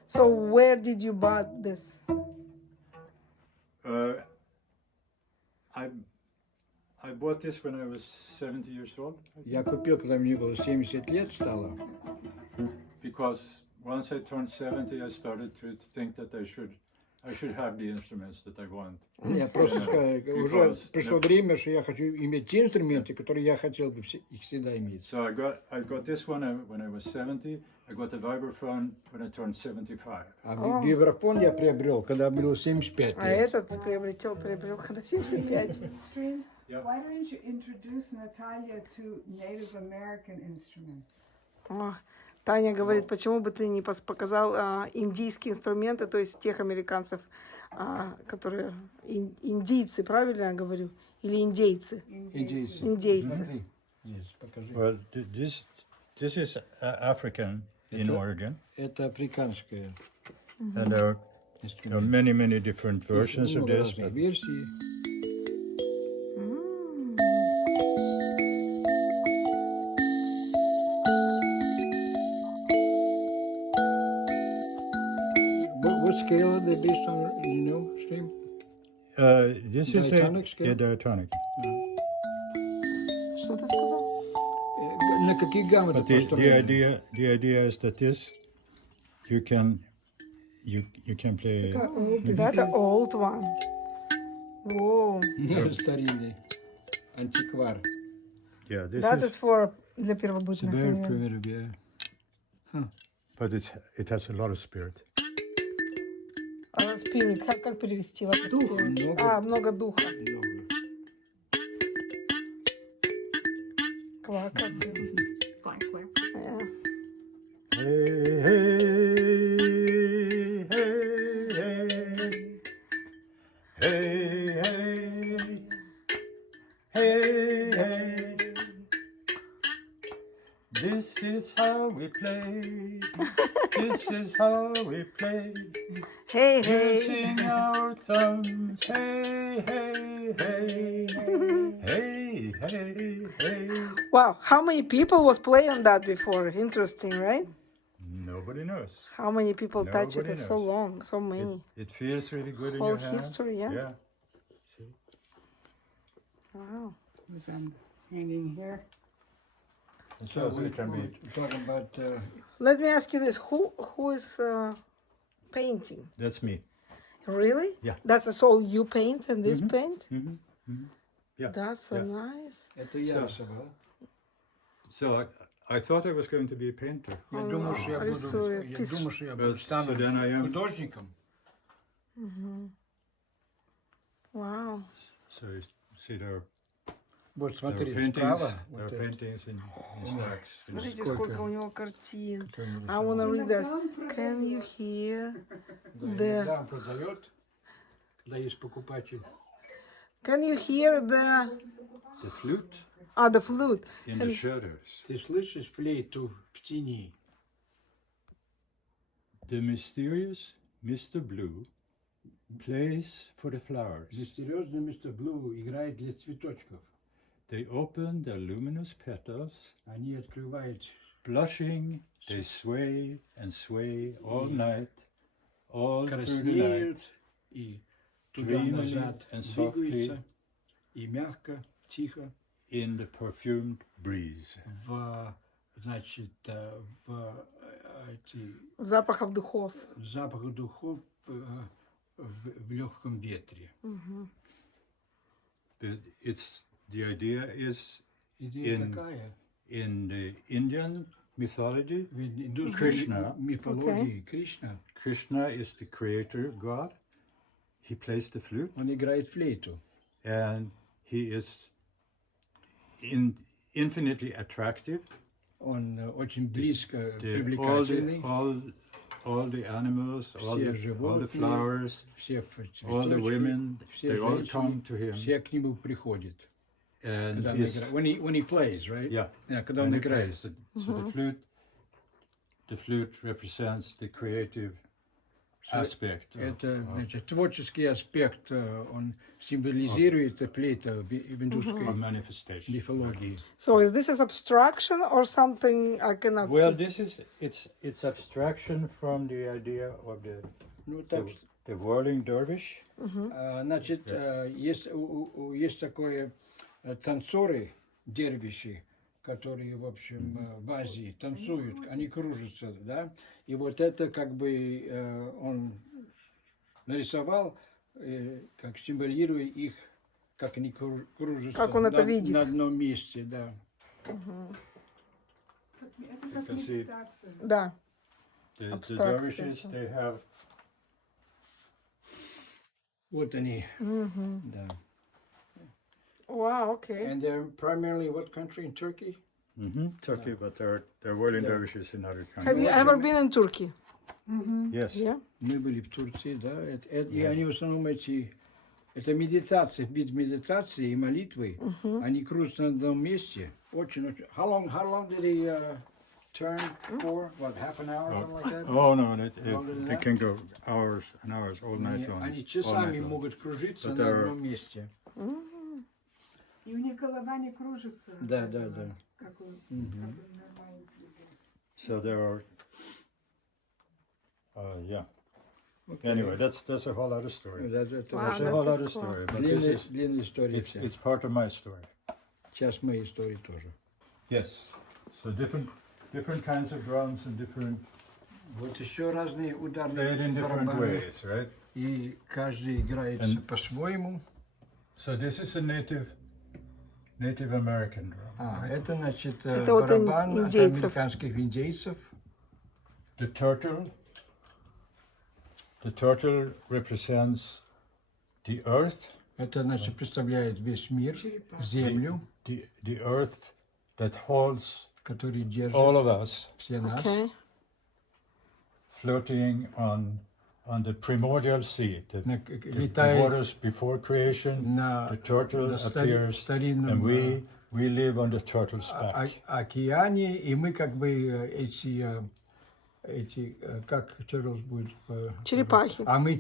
So where did you buy this? I bought this when I was 70 years old. Я купил, когда мне было 70 лет стало. Because once I turned 70, I started to think that I should have the instruments that I want. Я просто сказал, уже пришло время, что я хочу иметь те инструменты, которые я хотел бы их всегда иметь. So I got this one when I was 70. I got the vibraphone when I turned 75. А вибрафон я приобрел, когда было 75 А лет. этот приобрел когда 75. Stream. Yeah. Why don't you introduce Natalya to Native American instruments? О, Таня говорит, почему бы ты не показал индийские инструменты, то есть тех американцев, которые индийцы, правильно я говорю? Или индейцы? Индейцы. Индейцы. Смотри, здесь, покажи. Well, this is African in origin, Это африканское and there are инструмент. many different versions of Много this. разных But версий. What scale are they based on, you know, Stream? this is Diatonic scale? diatonic. Что ты сказал? На какие гаммы ты But the поставлен? idea is that this you can play. That old one. Whoa. Старинный антиквар. Yeah, this That is, is for для первобытных. Very наверное. primitive, yeah. but it has a lot of spirit. Spirit, как перевести? Дух, много. Много духа. Много. Как? Clank, clank. Hey, hey, hey, hey, hey, hey, hey. This is how we play. This is how we play. Hey, hey. Using our thumbs. Hey, hey, hey, hey, hey, hey. Wow, how many people was playing that before? Interesting, right? Nobody knows. How many people touch it? Nobody It's so knows. long, so many. It feels really good in Whole your hand. history, yeah. Yeah. Wow. Was hanging here. So it can be. Talking about Let me ask you this: Who is painting? That's me. Really? Yeah. That's all you paint and this paint? Yeah. That's so yeah. nice. это я рисовал. So I thought I was going to be a painter. Я думал, что я рисует, буду, пишет. я думал, что я But стану so then I am. художником. Wow. So you see there Вот are смотри, paintings, справа. there Вот are это. paintings in stacks. Смотрите, Сколько? сколько у него картин. Какой он I wanna read this. Иногда он Can you продает. hear Да, the... иногда он продает, когда есть покупатель. Can you hear the... The flute the flute. in the shadows. Ты слышишь флейту в тени? The mysterious Mr. Blue plays for the flowers. Мистериозный мистер Блу играет для цветочков. They open their luminous petals. Они открывают, Blushing, they sway and sway all night, all through the краснеют night, и dreamily туда-назад and softly двигаются. И мягко, тихо, in the perfumed breeze. значит, в эти Запахов духов. запах духов в легком ветре. But the idea is Идея In- такая. in the Indian mythology, В индусской Кришна. мифологии Кришна, Krishna is the creator god. He plays the flute он играет флейту. and he is infinitely attractive. Он очень близко The- привлекательный. all the animals, all Все the животные, flowers, все all the цветочки, women, все they all come женщины, to him. все к нему приходят. And Когда он he's- играет. When he plays, right? yeah, Когда and он he играет. plays it. So the flute represents the creative aspect. Это, значит, творческий аспект, он символизирует флейта в индусской of manifestation. мифологии. So is this abstraction or something I cannot Well, see? this is it's abstraction from the idea of Ну, так, the whirling dervish. значит, есть такое танцоры, дервиши, которые, в общем, в Азии танцуют, они кружатся, да, и вот это как бы он нарисовал, как символируя их, как они кружатся Как он это на видит. одном месте, да. Это как can see- медитация. Да. The Abstract dervishes system. they have Вот они, да. Wow, okay. And they're primarily what country? In Turkey? Turkey, but they're whirling dervishes in other Have countries. you ever been in Turkey? Yes. Yeah. Мы были в Турции, да, и они в основном это медитация, вид медитации и молитвы, они крутятся на одном месте, очень. How long did he turn for? What, half an hour, something like that? Oh no, Longer than they that? can go hours and hours, all night long. Они all часами night long. могут кружиться But на they're- одном месте. И у них голова не кружится. Да, да, да. Как у нормальных людей. So there are. Yeah. Okay. Anyway, that's a whole other story. Да, это Wow, That's a that's whole so other cool. story. But this is длинная история. it's part of my story. Часть моей истории тоже. Yes. So different kinds of drums and different Вот еще разные played ударные in different барабаны. ways, right? И каждый играется And- по-своему. So this is a native American drum. Это, значит, Это вот барабан от индейцев. американских индейцев. The turtle represents the earth, Это, значит, представляет весь мир, землю, the earth that holds который держит all of us, все нас. Okay. floating on the primordial sea, the Летает waters before creation. на The turtle на appears, старинном and we live on the turtle's back. океане, и мы как бы эти как turtles будет? Черепахи. Мы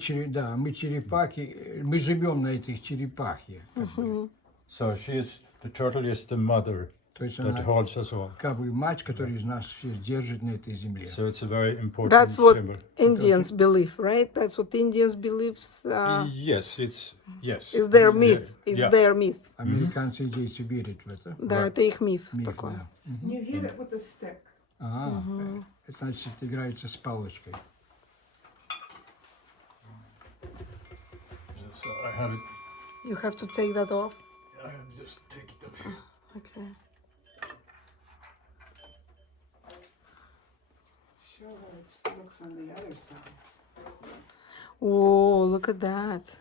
черепахи, мы живем на этих черепахе. Как бы. So the turtle is the mother То есть that она holds us all. как бы мать, которая из нас всех держит на этой земле. So it's a very important That's what symbol. Indians believe, right? That's what Indians believes. Yes, yes. Is their myth. Is Yeah. their myth. Американцы, индейцы верят в это. Да, это их миф Миф, такой. да. You hit it with a stick. Это значит, играется с палочкой. So I have it. You have to take that off. I have just take it off. Okay. Show how it looks on the other side. Oh, look at that.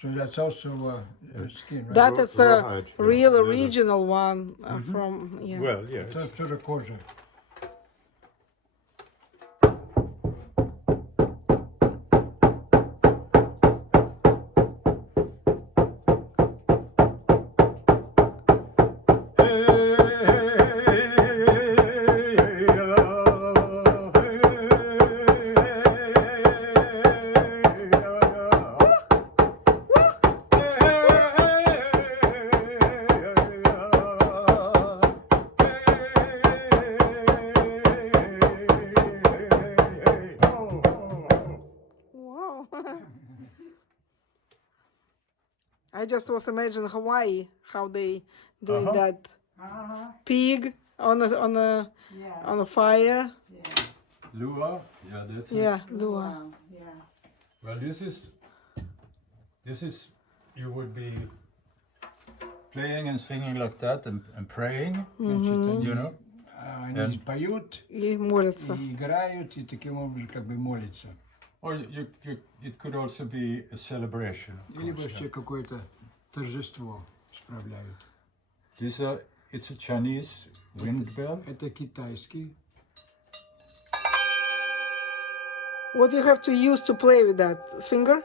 So that's also skin, right? That is a Rawhide, yeah, real leather. original one from, yeah. Well, yeah. Это тоже кожа. Wow. I just was imagining Hawaii, how they doing that pig on a Yes. fire. Lua, yeah, that's it. Yeah, lua. Wow. Yeah. Well, this is, you would be playing and singing like that and praying, you know. Они поют И молятся. и играют, и таким образом как бы молятся. Or it could also be a celebration. Of Или course, вообще yeah. какое-то торжество справляют. It's a Chinese wind bell. Это китайский. What you have to use to play with that? Finger?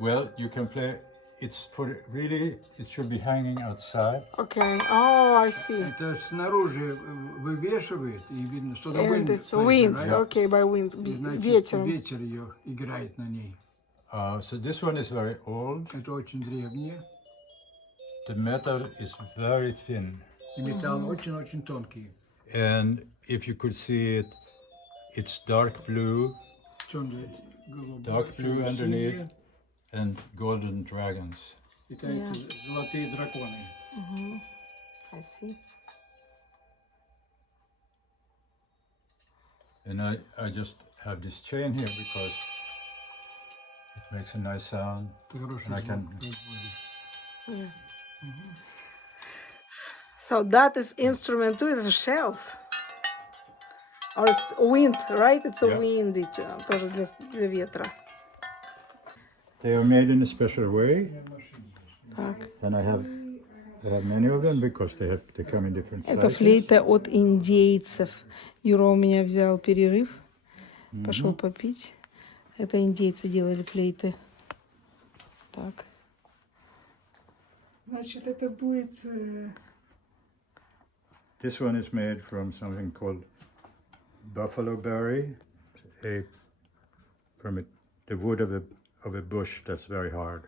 Well, you can play. It's for really. It should be hanging outside. Okay. Oh, I see. Это снаружи вывешивает, и видно, что это And wind. it's wind. right? Okay, by wind. И, значит, Ветером. ветер ее играет на ней. So this one is very old. Это очень древнее. The metal is very thin, И металл очень-очень тонкий. and if you could see it, it's dark blue Темно-голубой. underneath, and golden dragons. Это золотые драконы. I see. And I just have this chain here because it makes a nice sound. Это хороший And I звук can- производит. Yeah. So that is instrument too. It's shells. Or it's wind, right? It's a Yeah. wind. Тоже для ветра. They are made in a special way, Так. and I have many of them because they come in different Это sizes. флейта от индейцев. Юра у меня взял перерыв, пошел попить. Это индейцы делали флейты. Так. Значит, это будет This one is made from something called buffalo berry, the wood of a bush that's very hard.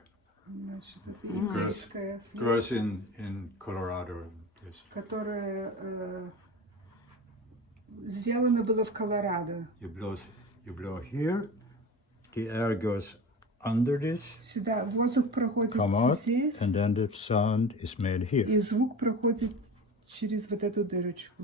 значит, это индейская флейта, Grows in Colorado. Yes. которая сделана была в Колорадо. You blow here, the air goes under this, Сюда воздух проходит come out, здесь, and then the sound is made here. и звук проходит через вот эту дырочку.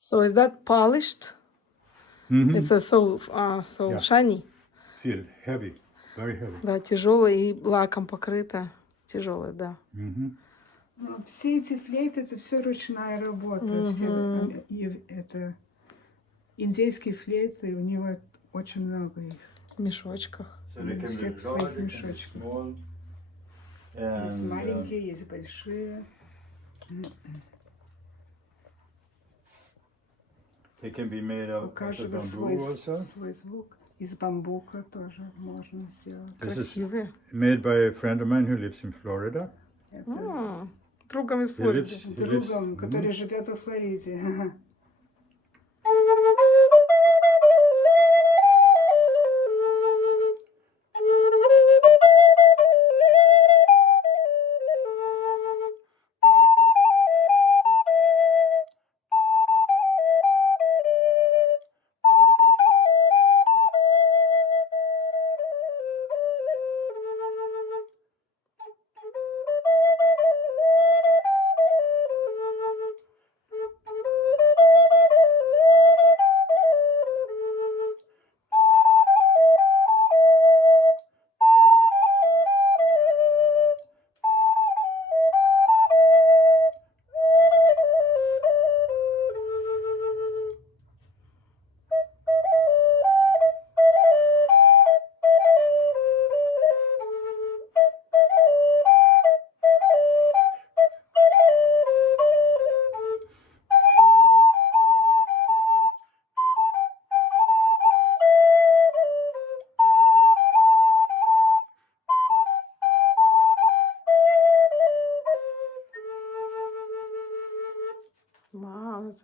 So is that polished? It's a so Yeah. shiny. Feel heavy, very heavy. Да, тяжелая и лаком покрыта. Тяжелая, да. Но все эти флейты, это все ручная работа. Все, это индейские флейты, у него очень много их. В мешочках. So they can Все be в large, своих they can be мешочках. small. Есть And, маленькие, есть большие. they can be made У out of каждого bamboo also. свой звук. Из бамбука тоже можно сделать. This is Красивые. made by a friend of mine who lives in Florida. Это Другом из He Флориды. lives, другом, который живет во Флориде.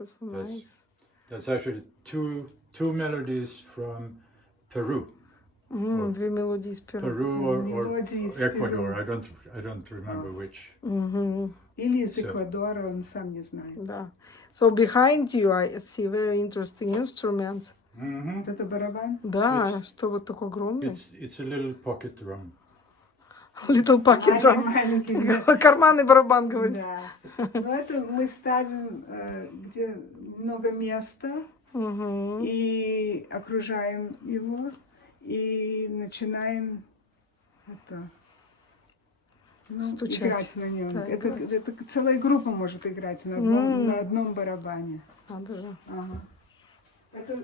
that's so That's- nice. That's actually two melodies from Peru. Две мелодии из Перу. Peru or Мелодии из Ecuador. Перу. I don't remember which. Или из Всё. Эквадора, он сам не знает. Да. So behind you I see very interesting instrument. Mm-hmm. Вот это барабан? Да, что вот такой огромный. It's a little pocket drum. Little pocket drum. Маленький, да. Карманный барабан, говорит. Да. Но это мы ставим, где много места, и окружаем его, и начинаем это, Стучать. играть на нем. Да, Это целая группа может играть на одном барабане. Надо же. Ага. Это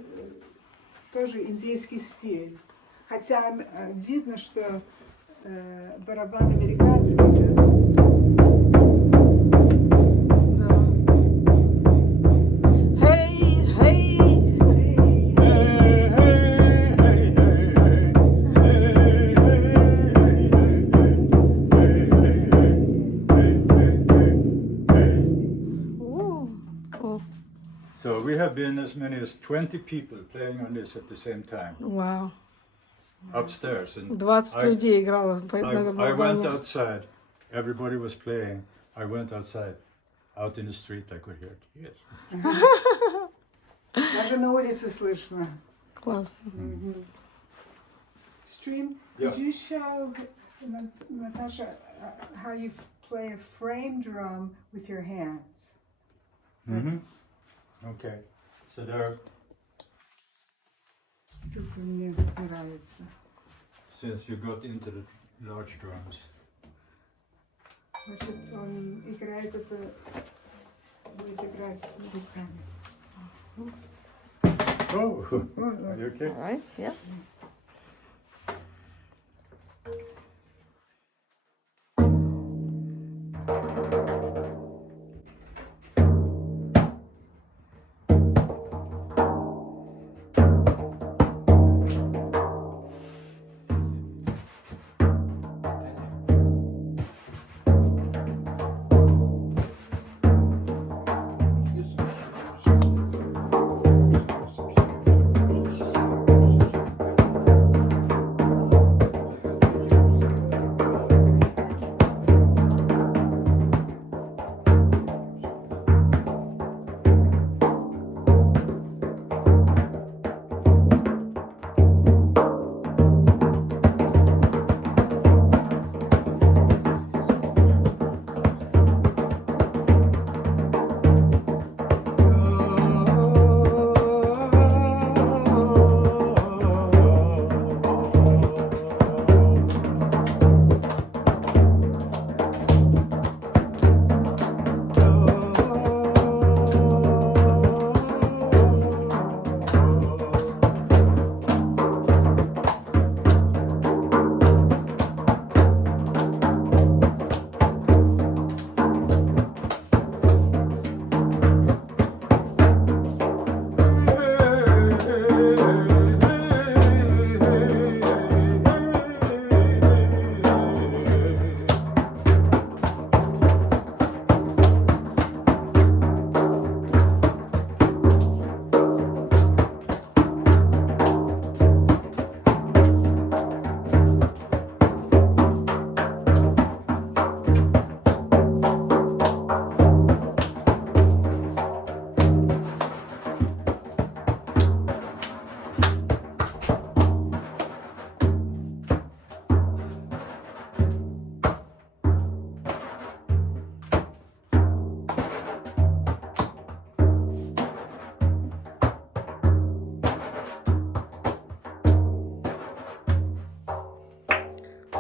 тоже индейский стиль. Хотя видно, что барабан американский, да? Да. Hey, hey. Ooh, cool. So we have been as many as 20 people playing on this at the same time Вау. upstairs. And 20 людей играло на этом I went барабане. outside. Everybody was playing. I went outside. Out in the street, I could hear it. Yes. Даже на улице слышно. Классно. Stream, Yeah. could you show Natasha how you play a frame drum with your hands? Mm-hmm. Okay. So there, Тут мне нравится. since you got into the large drums. Значит, он играет это, будет играть с руками. Oh, are you okay? Right? Yeah.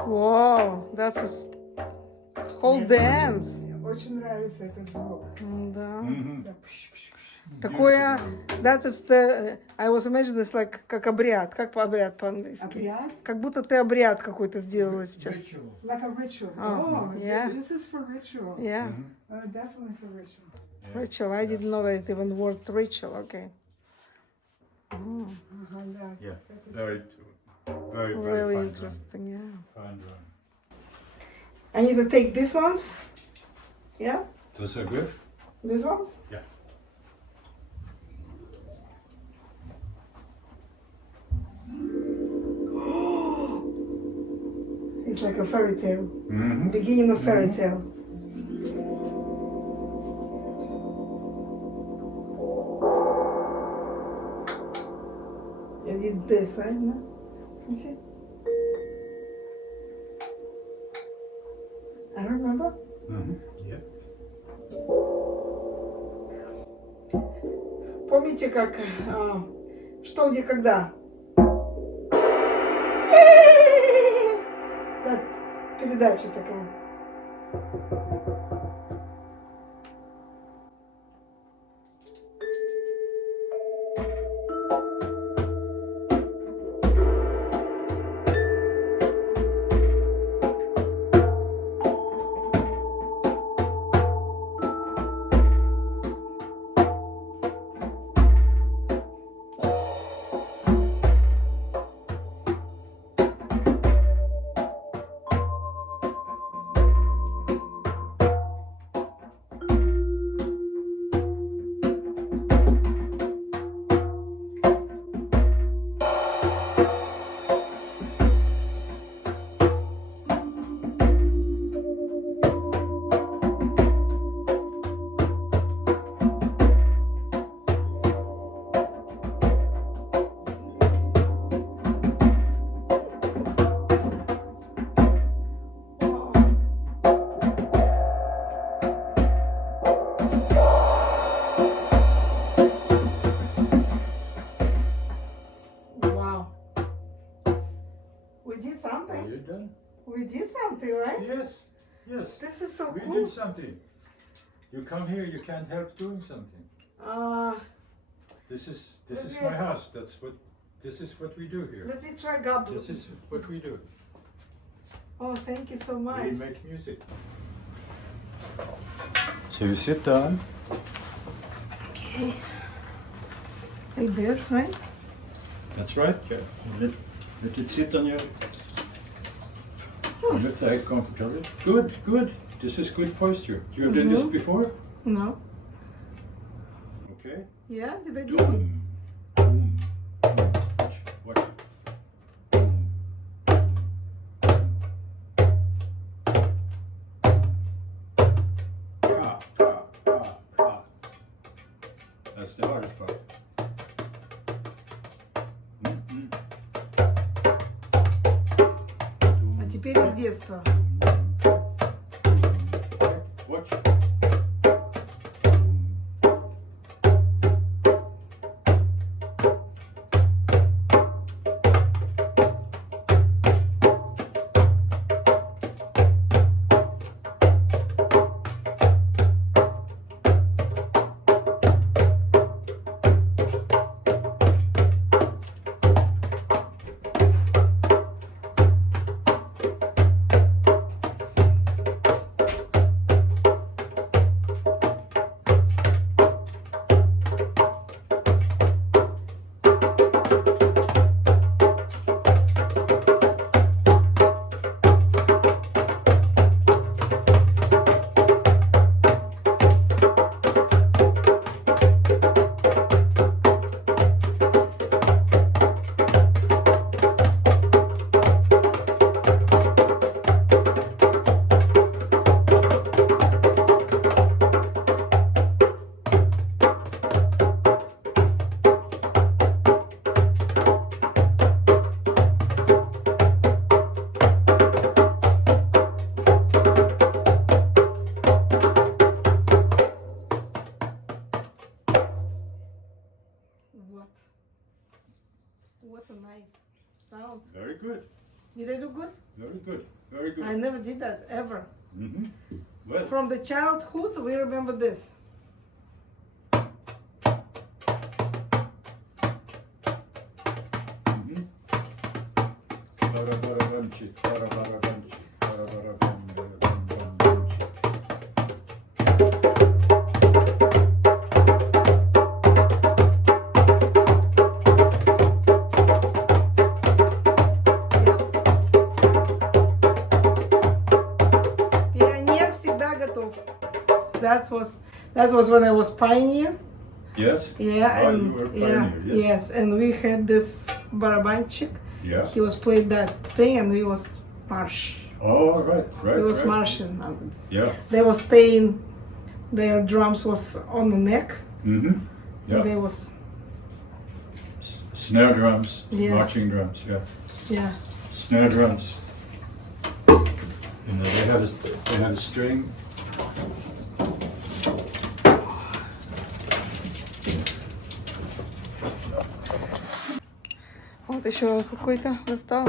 Wow, that's a whole dance. Мне очень нравится этот звук. Да. Да, пш-пш-пш. Такое, that is the, I was imagining it's like, как обряд, как обряд по-английски. Обряд? Как будто ты обряд какой-то сделала сейчас. Like a ritual. Oh, Oh, yeah. This is for ritual. Yeah, Definitely for ritual. ritual. I didn't know that even word ritual. Okay. Ага, да. Yeah. Это Very, very Really fine interesting, yeah. drum. Fine drum. I need to take these ones. Yeah, Those are good? these ones. Yeah. It's like a fairy tale. Mm-hmm. Beginning of fairy tale. You did this, right? No? You see? I don't remember. Mm-hmm. Yeah. Помните, как что, где, когда? Да, передача такая. Are you done? We did something, right? Yes. Yes. This is so We cool. did something. You come here, you can't help doing something. This is Okay. my house. This is what we do here. Let me try gobble. This is what we do. Oh, thank you so much. We make music. So you sit down. Okay. Like this, right? That's right. Yeah. Let it sit on your. Look like comfortable. Good, good. This is good posture. You have done this before? No. Okay. Yeah, did I do it? Boom. Boom. Watch. That's the hardest part. А теперь из детства. Watch. What a nice sound. Very good. Did I do good? Very good. Very good. I never did that ever. Mm-hmm. Well. From the childhood, we remember this. Mm-hmm. Bara-bara-bunchi, bara-bara-bunchi, bara-bara-bum-bara-bum-bum-bunchi. Пионер всегда готов. That was when I was pioneer. Yes? Yeah, While and you were yeah, pioneer, yes. yes, and we had this barabanchik. Yeah. He was playing that thing, and he was march Oh, right. It was Right. Martian. Yeah. They was staying. Their drums was on the neck. Mm-hmm. And Yeah. they was Snare drums, Yes. marching drums. Yeah. yeah. Snare drums. And they had a string. Вот еще какой-то достал.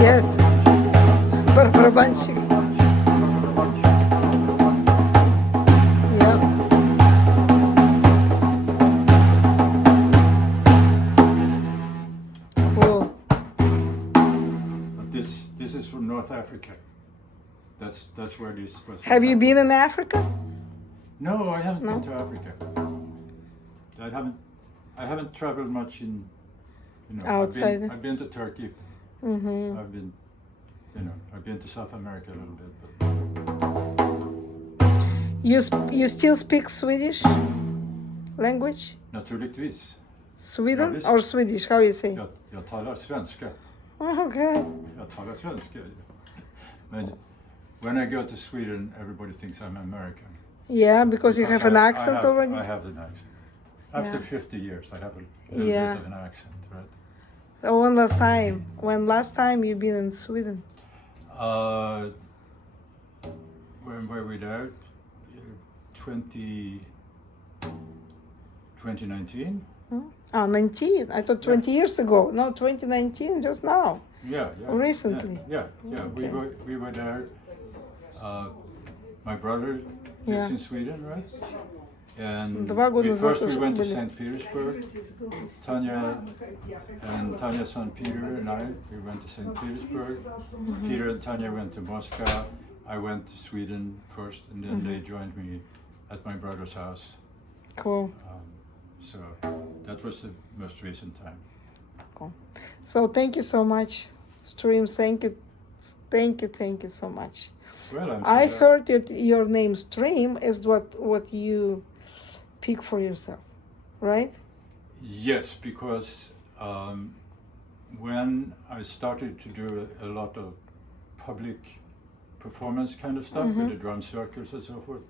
Yes. Барабанщик. Yeah. Cool. But this is from North Africa. That's where this was. Have you been in Africa? No, I haven't No? been to Africa. I haven't traveled much in. Outside. I've been to Turkey. Mm-hmm. I've been to South America a little bit, but You still speak Swedish language? naturligtvis. Sweden Ja, visst. or Swedish? How you say? Jag talar svenska. Oh God. Jag talar svenska. Men when I go to Sweden, everybody thinks I'm American. Yeah, because you have an accent already. I have an accent. After Yeah. 50 years, I have a little Yeah. bit of an accent, right? So when last time you been in Sweden? When were we there? 2019? Oh, 19. I thought 20 years ago. No, 2019, just now. Yeah. Recently? Yeah. Okay. We were there. My brother Yeah. lives in Sweden, right? And 2 года назад first we уже went to были. St. Petersburg. Tanya and Tanya's son Peter and I, we went to St. Petersburg. Peter and Tanya went to Moscow. I went to Sweden first, and then they joined me at my brother's house. Cool. So that was the most recent time. Cool. So thank you so much, Streams. Thank you so much. Well, I'm I glad. heard that your name Stream is what you pick for yourself, right? Yes, because when I started to do a lot of public performance kind of stuff with the drum circles and so forth,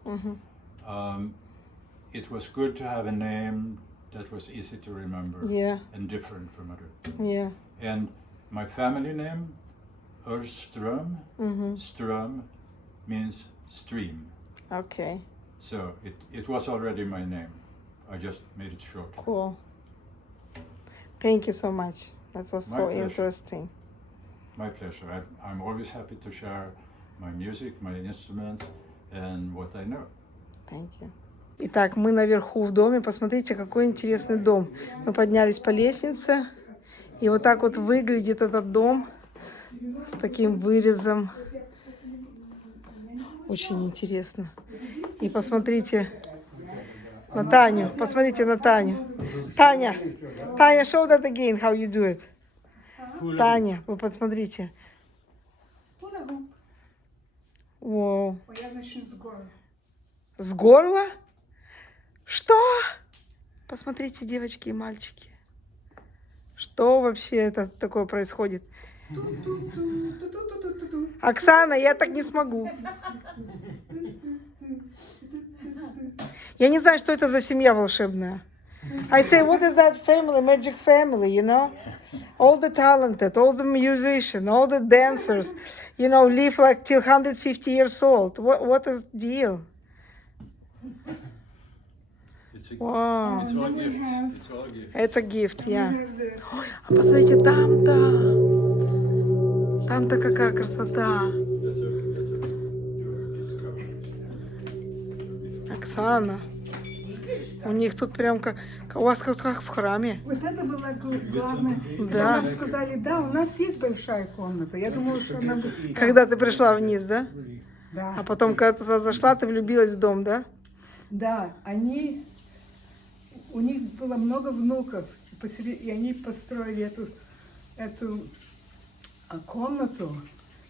it was good to have a name that was easy to remember Yeah. and different from other. Yeah. And my family name, Örström, Ström means stream. Okay. So it was already my name. I just made it short. Cool. Thank you so much. That was My so pleasure. interesting. My pleasure. I'm always happy to share my music, my instruments, and what I know. Thank you. Итак, мы наверху в доме. Посмотрите, какой интересный дом. Мы поднялись по лестнице. И вот так вот выглядит этот дом. С таким вырезом. Очень интересно. И посмотрите на Таню. Посмотрите на Таню. Таня, show that again, how you do it. Таня, вы посмотрите. Вау. Я начну с горы. С горла? Что? Посмотрите, девочки и мальчики. Что вообще это такое происходит? Оксана, я так не смогу. Я не знаю, что это за семья волшебная. I say, what is that family, magic family, you know? All the talented, all the musicians, all the dancers, you know, live like till 150 years old. What is the deal? Wow. It's all gifts. It's all gifts. Это gift, я. We have this. А посмотрите, там-то. Там-то какая красота. Оксана. У них тут прям как у вас как в храме. Вот это было главное. Да. Когда нам сказали, да, у нас есть большая комната. Я думала, что она будет. Когда ты пришла вниз, да? Да. А потом, когда ты зашла, ты влюбилась в дом, да? Да, у них было много внуков, и они построили эту комнату,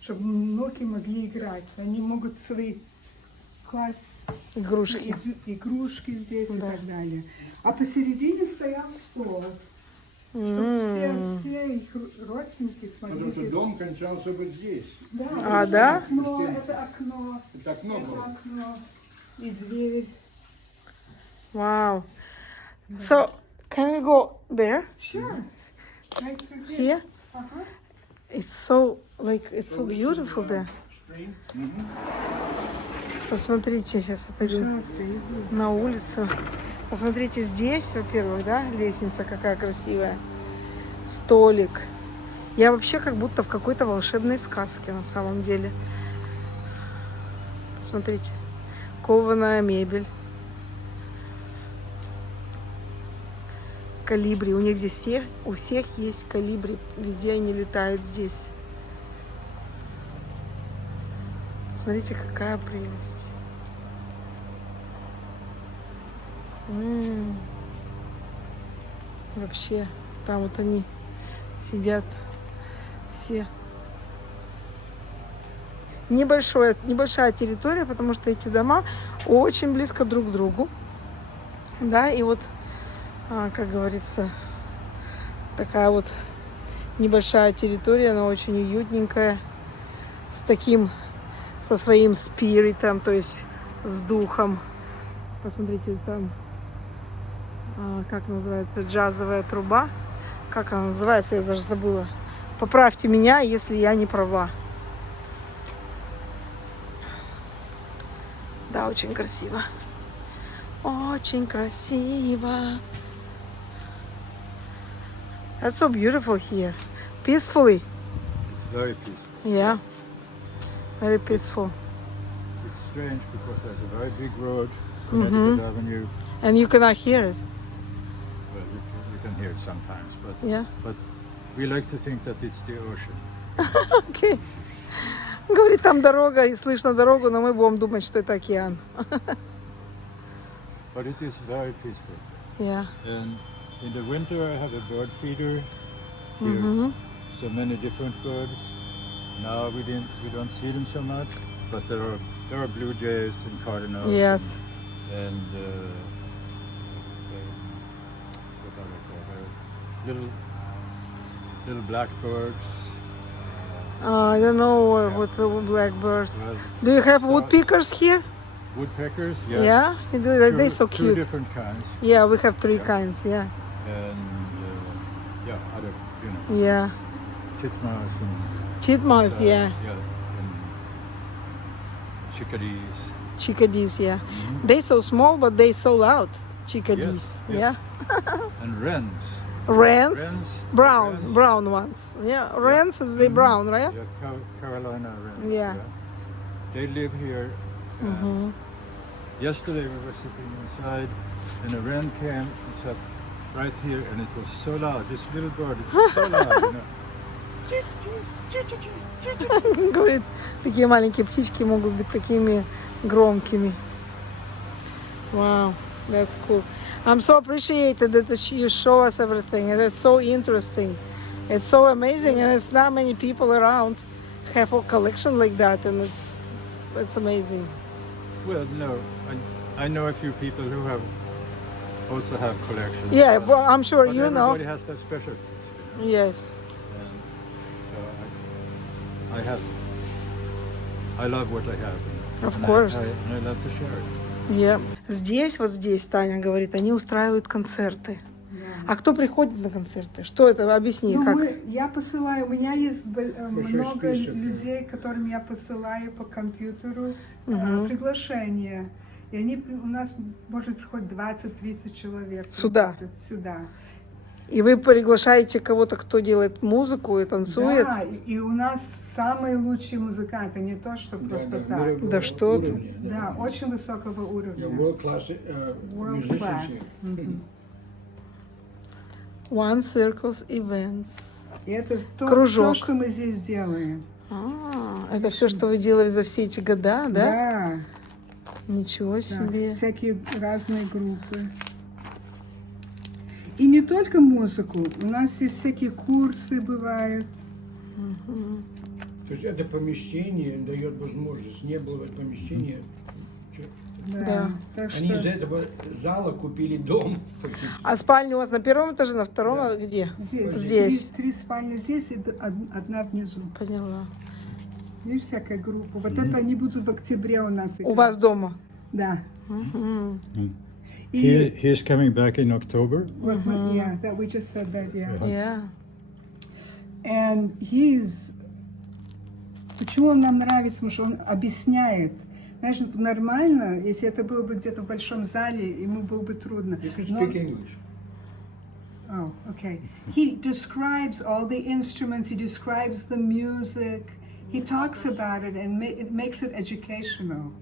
чтобы внуки могли играть. Они могут свои класть Игрушки. игрушки здесь и Да. так далее. А посередине стоял стол, чтобы все их родственники смогли Потому что здесь. дом кончался вот здесь. Да, А, да? Окно, это окно, Это окно это было. окно и дверь. Wow. So, can we go there? Sure. Right through here. Here? Ага. It's so, it's so beautiful there. Посмотрите, сейчас я пойду Пожалуйста, иди. на улицу. Посмотрите, здесь, во-первых, да, лестница какая красивая. Столик. Я вообще как будто в какой-то волшебной сказке на самом деле. Посмотрите. Кованая мебель. Колибри. У них здесь у всех есть колибри. Везде они летают здесь. Смотрите, какая прелесть. Вообще, там вот они сидят все. Небольшая территория, потому что эти дома очень близко друг к другу. Да, и вот, как говорится, такая вот небольшая территория, она очень уютненькая, со своим спиритом, то есть с духом. Посмотрите, там, как называется, джазовая труба. Как она называется, я даже забыла. Поправьте меня, если я не права. Да, очень красиво. Очень красиво. That's so beautiful here. Peacefully. It's very peaceful. Yeah. Very peaceful. It's strange because there's a very big road, Connecticut Avenue. And you cannot hear it. Well, you can hear it sometimes, Yeah. but we like to think that it's the ocean. Окей. Говорит, там дорога, и слышно дорогу, но мы будем думать, что это океан. But it is very peaceful. Yeah. And in the winter, I have a bird feeder here. So many different birds. Now we don't see them so much, but there are blue jays and cardinals. Yes. And what are they called? Little blackbirds. I don't know what the blackbirds. Well, Do you have woodpeckers here? woodpeckers. Yeah. You do that. They're so Two cute. different kinds. Yeah, we have three kinds. Yeah. And other, Yeah. titmouse and Titmouse. Yeah. and chickadees. Chickadees. Yeah. They so small, but they so loud. Chickadees. Yes, Yeah. And wrens. Wrens. Wrens. Brown. Wrens. Brown ones. Yeah. Wrens is the brown, right? Yeah, Carolina wrens. Yeah. They live here. Yesterday we were sitting inside, and a wren came and sat right here, and it was so loud. This little bird, it's so loud. Говорит, такие маленькие птички могут быть такими громкими. Wow, that's cool. I'm so appreciated that you show us everything, and it's so interesting. It's so amazing, and it's not many people around have a collection like that, and it's amazing. Well, no, I know a few people who also have collections. Yeah, but- well, I'm sure but you know. everybody has their specialties. Yes. And so I love what I have. Of And course. I love to share it. Yeah. Здесь, вот здесь, Таня говорит, они устраивают концерты. А кто приходит на концерты? Что это? Объясни, Ну, как? я посылаю, у меня есть много список. людей, которым я посылаю по компьютеру приглашения. И они у нас, может, приходит 20-30 человек. Сюда? приходят Сюда. И вы приглашаете кого-то, кто делает музыку и танцует? Да, и у нас самые лучшие музыканты, не то, что просто так. Да что ты. Да, очень высокого уровня. World class World class. One Circles Events. И это то, Кружок. что мы здесь делаем. Это все, что вы делали за все эти года, да? Да. Ничего Да, себе. всякие разные группы. И не только музыку. У нас есть всякие курсы бывают. То есть это помещение дает возможность. Не было бы помещения. Да. Так Они что из этого зала купили дом. А спальня у вас на первом этаже, на втором, а где? здесь. Здесь. Три спальни здесь и одна внизу. Поняла. И всякая группа. Вот это они будут в октябре у нас играть. У вас дома? Да. He's coming back in October. Yeah, that we just said that, yeah. Yeah. And he's... Почему он нам нравится? Потому что он объясняет. Знаешь, нормально, если это было бы где-то в большом зале, ему было бы трудно. You can Но- speak English. Oh, okay. He describes all the instruments, he describes the music, he talks about it and it makes it educational.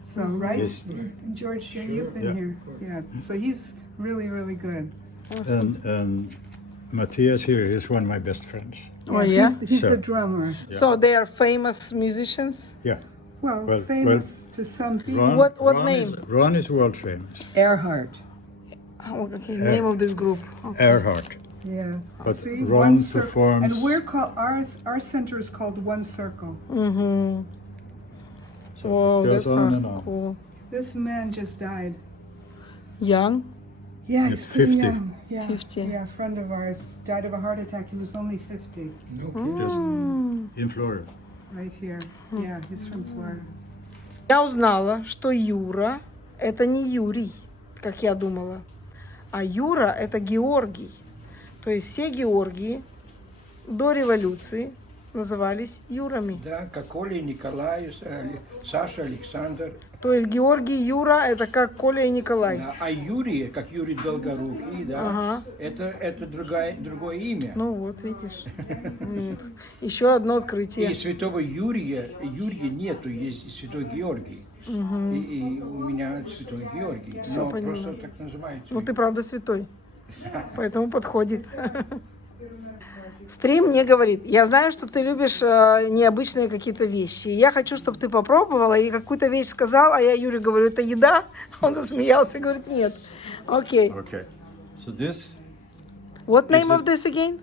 So, right? Yes. George, you've been Yeah. here. Yeah, so he's really, really good. And Matthias here is one of my best friends. Oh, yeah? He's So- the drummer. So they are famous musicians? Yeah. Well, famous to some people. What name? Ron is world famous. Earhart. Oh, okay, name of this group. Okay. Earhart. Yes. But See, Ron circle. performs- And we're called, our center is called One Circle. So Wow, it that's goes on and on. cool. This man just died. Young? Yeah, It's he's pretty 50. young. Yeah, 50. Yeah, a friend of ours died of a heart attack. He was only 50. Just in Florida. Right here. Yeah, he's from Florida. Я узнала, что Юра – это не Юрий, как я думала, а Юра – это Георгий. То есть все Георгии до революции назывались Юрами. Да, как Коля, Николай, Саша, Александр. То есть Георгий, Юра – это как Коля и Николай. Да, а Юрий, как Юрий Долгорукий, да, Ага. это другое имя. Ну вот, видишь. Нет. Еще одно открытие. И святого Юрия нету, есть святой Георгий. И у меня святой Георгий. Но поняла. просто так называется. Ну ты правда святой, поэтому подходит. Стрим мне говорит, я знаю, что ты любишь необычные какие-то вещи. И я хочу, чтобы ты попробовала и какую-то вещь сказал, а я Юре говорю, это еда? Он засмеялся и говорит, нет. Окей. Okay. So this What name Is of it- this again?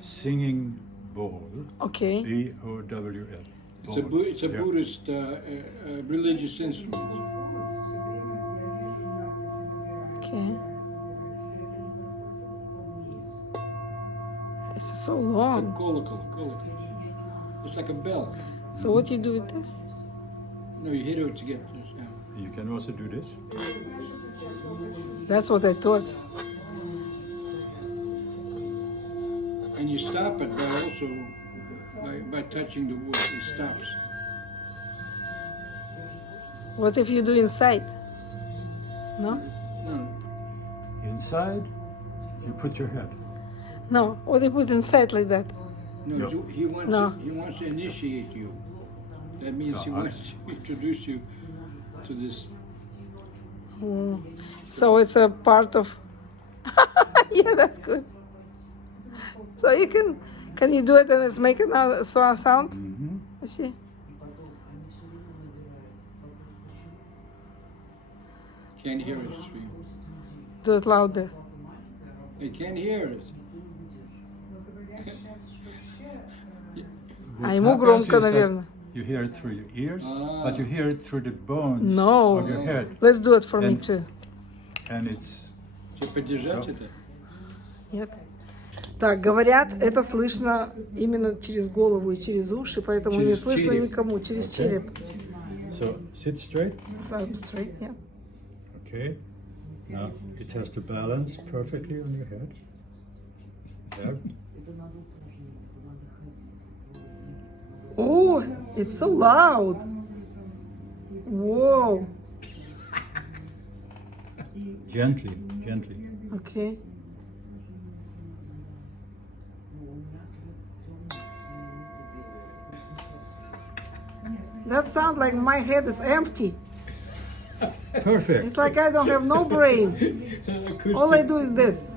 singing bowl, Окей. B-O-W-L. It's a Buddhist religious instrument. Окей. It's so long. Колокол. It's like a bell. So what you do with this? No, you hit it to get the sound. You can also do this. That's what I thought. And you stop it by touching the wood. It stops. What if you do inside? No? No, Inside, you put your head. No. What if you put inside like that? no. He wants No. he wants to initiate you. That means So he wants to introduce you to this. So it's a part of. Yeah, that's good. So you can you do it and it's make another sound? I see. Can't hear it. Stream. Do it louder. They can't hear it. А ему What громко, happens is that наверное. You hear it through your ears, but you hear it through the bones No. of your head. Let's do it for me And- too. And it's Тебе поддержать это? Нет. Так, говорят, это слышно именно через голову и через уши, поэтому не Через слышно череп. никому, через Okay. череп. so sit straight. So I'm straight, yeah. Okay. Now it has to balance perfectly on your head. There. Oh, it's so loud. Whoa. Gently. Okay. That sounds like my head is empty. Perfect. It's like I don't have no brain. All I do is this.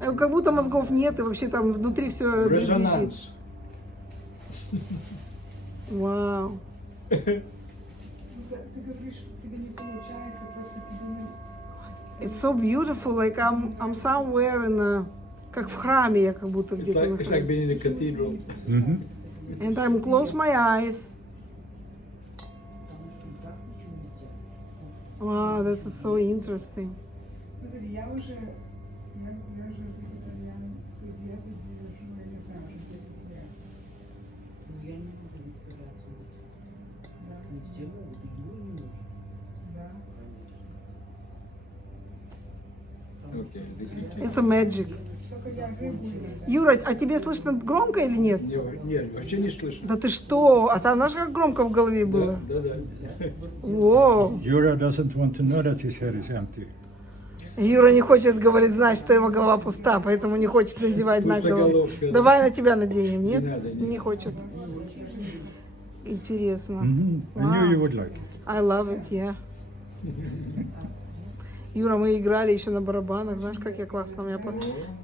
Как будто мозгов нет, и вообще там внутри все лежит. Резонанс. Вау. Ты говоришь, тебе не получается, просто тебе не... It's so beautiful. Like I'm somewhere in a Как в храме я как будто где-то It's нахожусь. like being in a cathedral. And I'm close my eyes. Wow, this is so interesting. Смотри, я уже итальянскую диету держу, я не знаю, уже 10 лет. Ну, я не буду разбираться. Да, Не все могут, и Юра не может. да. It's a magic. Только я рыбу ем. Юра, а тебе слышно громко или нет? Нет, вообще не слышно. Да ты что? А там знаешь, как громко в голове было? Да. Воу. Yura doesn't want to know that his head is empty. Юра не хочет, говорит, знать, что его голова пуста, поэтому не хочет надевать на голову. Пустоголовка. Давай на тебя наденем, нет? Не надо, нет. Не хочет. Интересно. I knew you would like it. I love it, yeah. Юра, мы играли еще на барабанах, знаешь, как я классно у меня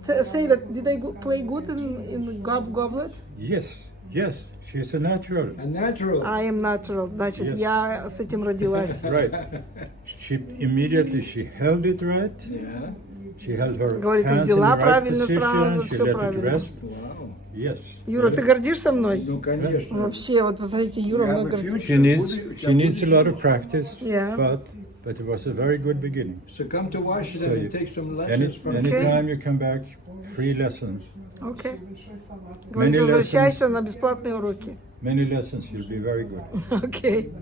Say that, did I play good in goblet? Yes, she's a natural. A natural. I am natural, значит, Yes. я с этим родилась. Right. She immediately held it right. Yeah. She held her Говорит, hands in the взяла right правильно position. сразу, She всё let правильно. it rest. Wow. Yes. Юра, ты гордишься мной? Ну, конечно. Вообще, вот посмотрите, Юра Я много бы гордится. She needs a lot of practice. Yeah. But it was a very good beginning. So come to Washington So and take some lessons Any, from anytime you come back, free lessons. Окей. Many Говорит, возвращайся lessons. на бесплатные уроки. Many lessons, you'll be very good. Окей.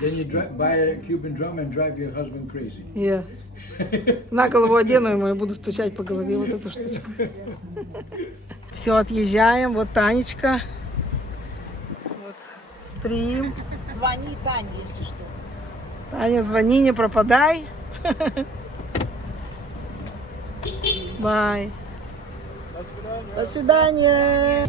Then you buy a Cuban drum and drive your husband crazy. Yeah. На голову одену ему и буду стучать по голове вот эту штучку. Все, отъезжаем. Вот Танечка. Вот стрим. Звони Тане, если что. Таня, звони, не пропадай. Бай. До свидания.